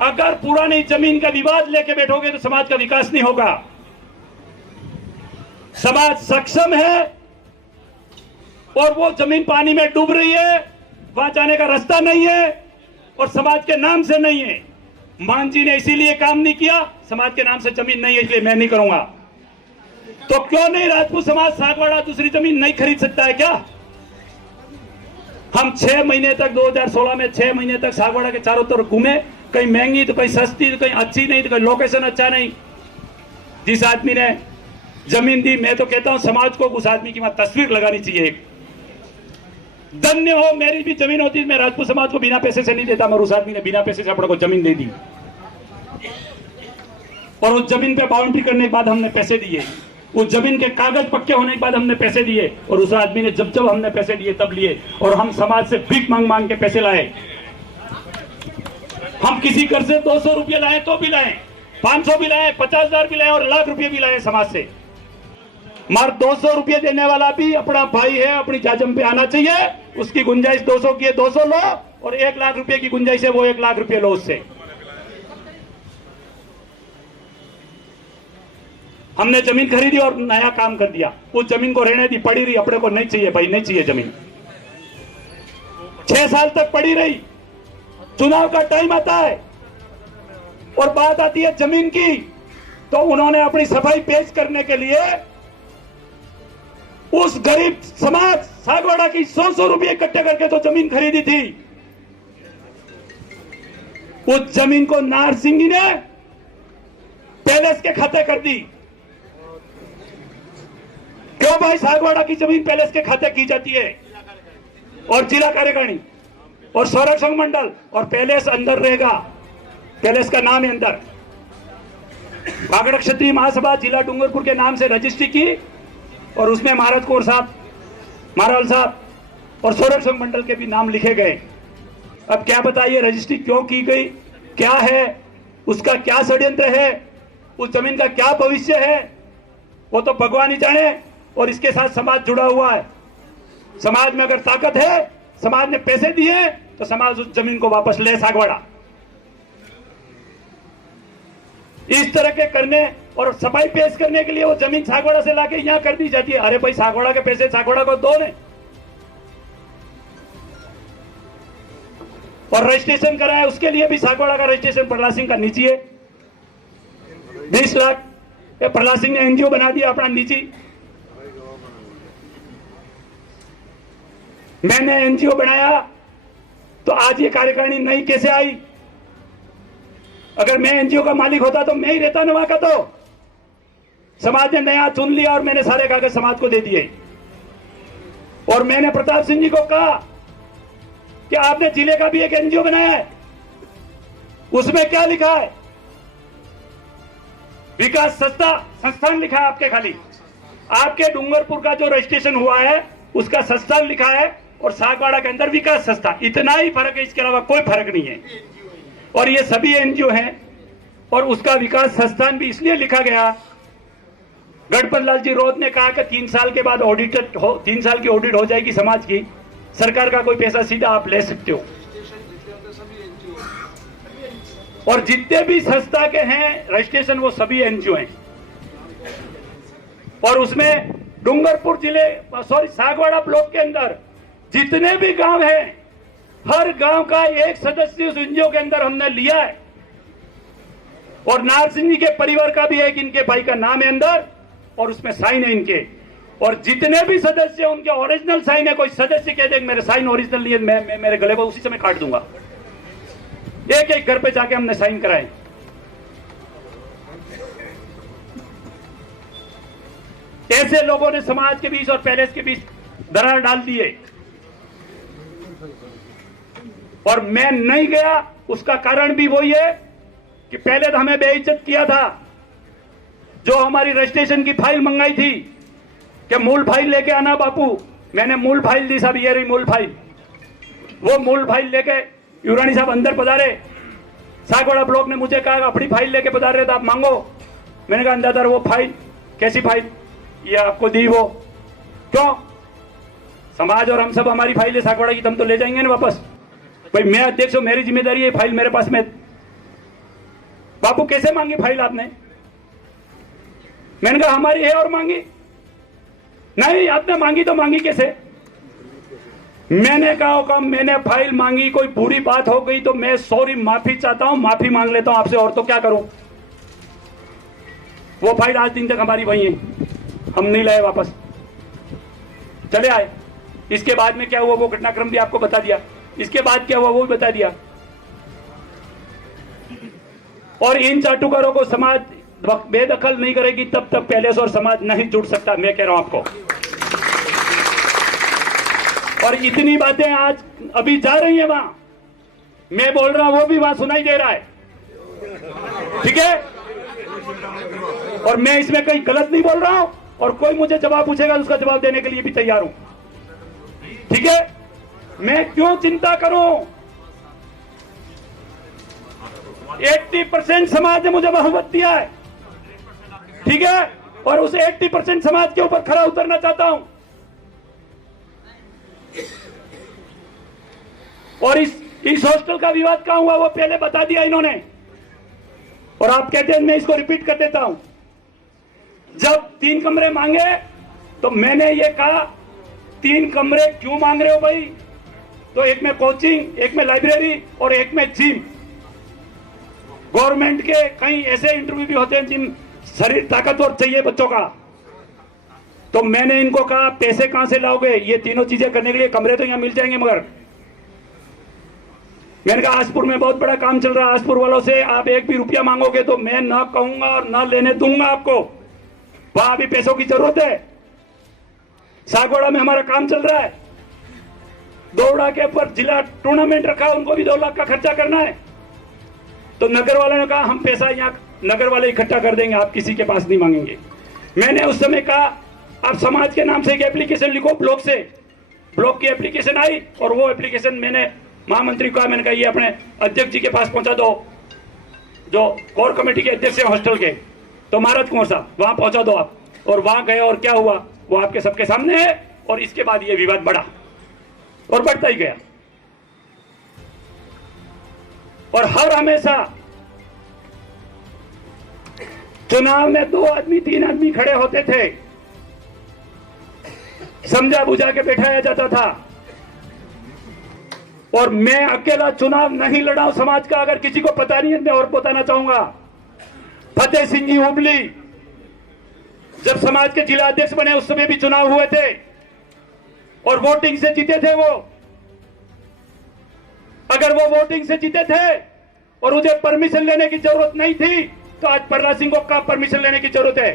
अगर पुरानी जमीन का विवाद लेके बैठोगे तो समाज का विकास नहीं होगा। समाज सक्षम है और वो जमीन पानी में डूब रही है, वहां जाने का रास्ता नहीं है और समाज के नाम से नहीं है। मान जी ने इसीलिए काम नहीं किया, समाज के नाम से जमीन नहीं है इसलिए मैं नहीं करूंगा। तो क्यों नहीं राजपूत समाज सागवाड़ा दूसरी जमीन नहीं खरीद सकता है क्या? हम 6 महीने तक 2016 में 6 महीने तक सागवाड़ा के चारों तरफ घूमे, कहीं महंगी तो कहीं सस्ती तो कहीं अच्छी नहीं तो कहीं लोकेशन अच्छा नहीं। जिस आदमी ने जमीन दी, मैं तो कहता हूं समाज को उस आदमी की वहां तस्वीर लगानी चाहिए। धन्य हो, मेरी भी जमीन होती, मैं राजपूत समाज को बिना पैसे से नहीं देता, मगर उस आदमी ने बिना पैसे से अपने को जमीन दे दी, और उस जमीन पे बाउंड्री करने के बाद हमने पैसे दिए, उस जमीन के कागज पक्के होने के बाद हमने पैसे दिए, और उस आदमी ने जब जब हमने पैसे दिए तब लिए, और हम समाज से भीख मांग मांग के पैसे लाए। हम किसी घर से 200 रुपये लाए तो भी लाए, 500 भी लाए, 50,000 भी लाए, और लाख रुपये भी लाए समाज से। मार 200 रुपये देने वाला भी अपना भाई है, अपनी जाजम पे आना चाहिए। उसकी गुंजाइश 200 की है, 200 लो, और 1 लाख रुपए की गुंजाइश है, वो 1 लाख रुपए लो उससे। हमने जमीन खरीदी और नया काम कर दिया, उस जमीन को रहने दी, पड़ी रही, अपने को नहीं चाहिए भाई, नहीं चाहिए जमीन, 6 साल तक पड़ी रही। चुनाव का टाइम आता है और बात आती है जमीन की, तो उन्होंने अपनी सफाई पेश करने के लिए उस गरीब समाज सागवाड़ा की 100 रुपये इकट्ठे करके तो जमीन खरीदी थी। उस जमीन को नार सिंह ने पैलेस के खाते कर दी। क्यों भाई सागवाड़ा की जमीन पैलेस के खाते की जाती है, और जिला कार्यकारिणी और संरक्षण मंडल और पैलेस अंदर रहेगा, पैलेस का नाम है अंदर। बागड़ क्षत्रिय महासभा जिला डूंगरपुर के नाम से रजिस्ट्री की, और उसमें महाराज कौर साहब, महाराज साहब और संरक्षण मंडल के भी नाम लिखे गए। अब क्या बताइए रजिस्ट्री क्यों की गई, क्या है उसका, क्या षड्यंत्र है, उस जमीन का क्या भविष्य है, वो तो भगवान ही जाने। और इसके साथ समाज जुड़ा हुआ है। समाज में अगर ताकत है, समाज ने पैसे दिए, तो समाज उस जमीन को वापस ले सागवाड़ा। इस तरह के करने और सफाई पेश करने के लिए वो जमीन सागवाड़ा से लाके यहां कर दी जाती है। अरे भाई सागवाड़ा के पैसे सागवाड़ा को दो ने, और रजिस्ट्रेशन कराया उसके लिए भी सागवाड़ा का रजिस्ट्रेशन प्रहलाद सिंह का निजी है, 20 लाख। प्रहलाद सिंह ने एनजीओ बना दिया अपना निजी। मैंने एनजीओ बनाया तो आज ये कार्यकारिणी नहीं कैसे आई। अगर मैं एनजीओ का मालिक होता तो मैं ही रहता ना वहां का। तो समाज ने नया चुन लिया और मैंने सारे कागज समाज को दे दिए। और मैंने प्रताप सिंह जी को कहा कि आपने जिले का भी एक एनजीओ बनाया है, उसमें क्या लिखा है, विकास संस्थान लिखा है आपके, खाली आपके डूंगरपुर का जो रजिस्ट्रेशन हुआ है उसका संस्थान लिखा है, और सागवाड़ा के अंदर विकास संस्था। इतना ही फर्क है, इसके अलावा कोई फर्क नहीं है। और ये सभी एनजीओ हैं, और उसका विकास संस्थान भी इसलिए लिखा गया, गणपत लाल जी रोध ने कहा कि 3 साल के बाद ऑडिटेड हो, 3 साल की ऑडिट हो जाएगी समाज की, सरकार का कोई पैसा सीधा आप ले सकते हो। और जितने भी संस्था के हैं रजिस्ट्रेशन, वो सभी एनजीओ हैं। और उसमें डूंगरपुर जिले सागवाड़ा ब्लॉक के अंदर जितने भी गांव हैं, हर गांव का एक सदस्य उस एनजीओ के अंदर हमने लिया है। और नार सिंह जी के परिवार का भी एक इनके भाई का नाम है अंदर, और उसमें साइन है इनके। और जितने भी सदस्य हैं उनके ओरिजिनल साइन है। कोई सदस्य कह दे मेरे साइन ओरिजिनल नहीं है, मैं मेरे गले को उसी समय काट दूंगा। एक एक घर पे जाके हमने साइन कराए। ऐसे लोगों ने समाज के बीच और पैलेस के बीच दरार डाल दी है। और मैं नहीं गया, उसका कारण भी वही है कि पहले तो हमें बेइज्जत किया था। जो हमारी रजिस्ट्रेशन की फाइल मंगाई थी कि मूल फाइल लेके आना बापू, मैंने मूल फाइल दी साहब, ये रही मूल फाइल। वो मूल फाइल लेके युरानी साहब अंदर पधारे। सागवाड़ा ब्लॉक ने मुझे कहा अपनी फाइल लेके पधार रहे थे, आप मांगो। मैंने कहा अंदाजा वो फाइल कैसी फाइल, ये आपको दी वो क्यों? समाज और हम सब हमारी फाइल है सागवाड़ा की, तुम तो ले जाएंगे ना वापस। भाई मैं अध्यक्ष हूं, मेरी जिम्मेदारी है, फाइल मेरे पास में। बापू कैसे मांगी फाइल आपने? मैंने कहा हमारी है और मांगी नहीं। आपने मांगी तो मांगी कैसे? मैंने कहा मैंने फाइल मांगी, कोई बुरी बात हो गई तो मैं सॉरी माफी चाहता हूं, माफी मांग लेता हूं आपसे, और तो क्या करूं। वो फाइल आज दिन तक हमारी वही है, हम नहीं लाए वापस, चले आए। इसके बाद में क्या हुआ वो घटनाक्रम भी आपको बता दिया। इसके बाद क्या हुआ वो भी बता दिया। और इन चाटुकारों को समाज बेदखल नहीं करेगी तब तक पैलेस और समाज नहीं जुड़ सकता। मैं कह रहा हूं आपको। और इतनी बातें आज अभी जा रही है वहां, मैं बोल रहा हूं वो भी वहां सुनाई दे रहा है, ठीक है। और मैं इसमें कहीं गलत नहीं बोल रहा हूं, और कोई मुझे जवाब पूछेगा तो उसका जवाब देने के लिए भी तैयार हूं, ठीक है। मैं क्यों चिंता करूं? 80% समाज ने मुझे बहुमत दिया है, ठीक है, और उस 80% समाज के ऊपर खरा उतरना चाहता हूं। और इस हॉस्टल का विवाद कहां हुआ वो पहले बता दिया इन्होंने, और आप कहते हैं मैं इसको रिपीट कर देता हूं। जब 3 कमरे मांगे तो मैंने ये कहा 3 कमरे क्यों मांग रहे हो भाई? तो एक में कोचिंग, एक में लाइब्रेरी और एक में जिम। गवर्नमेंट के कई ऐसे इंटरव्यू भी होते हैं जिम शरीर ताकतवर चाहिए बच्चों का, तो मैंने इनको कहा पैसे कहां से लाओगे? ये तीनों चीजें करने के लिए कमरे तो यहां मिल जाएंगे, मगर मैंने कहा आजपुर में बहुत बड़ा काम चल रहा है, आजपुर वालों से आप 1 भी रुपया मांगोगे तो मैं ना कहूंगा और ना लेने दूंगा आपको। वहां भी पैसों की जरूरत है। सागवाड़ा में हमारा काम चल रहा है, दौड़ा के ऊपर जिला टूर्नामेंट रखा, उनको भी 2 लाख का खर्चा करना है। तो नगर वाले ने कहा हम पैसा यहाँ नगर वाले इकट्ठा कर देंगे, आप किसी के पास नहीं मांगेंगे। मैंने उस समय कहा आप समाज के नाम से एक एप्लीकेशन लिखो, ब्लॉक से। ब्लॉक की एप्लीकेशन आई और वो एप्लीकेशन मैंने महामंत्री को कहा, मैंने कहा ये अपने अध्यक्ष जी के पास पहुंचा दो, जो कोर कमेटी के अध्यक्ष है हॉस्टल के, तो महाराज कुंवर साहब वहां पहुंचा दो आप। और वहां गए और क्या हुआ वो आपके सबके सामने है। और इसके बाद ये विवाद बढ़ा और बढ़ता ही गया, और हर हमेशा चुनाव में 2 आदमी 3 आदमी खड़े होते थे, समझा बुझा के बैठाया जाता था, और मैं अकेला चुनाव नहीं लड़ा हूं समाज का। अगर किसी को पता नहीं है मैं और बताना चाहूंगा, फतेह सिंह जी हुबली जब समाज के जिला अध्यक्ष बने उस समय भी चुनाव हुए थे और वोटिंग से जीते थे वो। अगर वो वोटिंग से जीते थे और मुझे परमिशन लेने की जरूरत नहीं थी तो आज प्रहलाद सिंह को कहां परमिशन लेने की जरूरत है?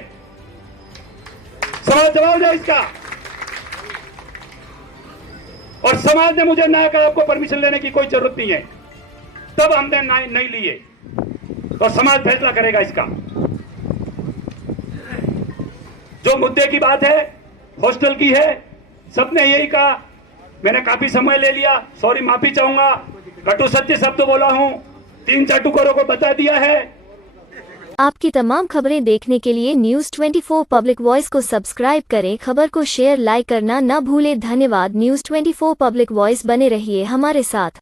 समाज जवाब दे इसका। और समाज ने मुझे ना कहा आपको परमिशन लेने की कोई जरूरत नहीं है, तब हमने नहीं लिए, और समाज फैसला करेगा इसका। जो मुद्दे की बात है हॉस्टल की है, सबने यही कहा। मैंने काफी समय ले लिया, सॉरी माफी चाहूंगा, कटु सत्य शब्द बोला हूं, 3 चाटुकरों को बता दिया है। आपकी तमाम खबरें देखने के लिए न्यूज़ 24 पब्लिक वॉइस को सब्सक्राइब करें। खबर को शेयर लाइक करना न भूलें। धन्यवाद। न्यूज़ 24 पब्लिक वॉइस बने रहिए हमारे साथ।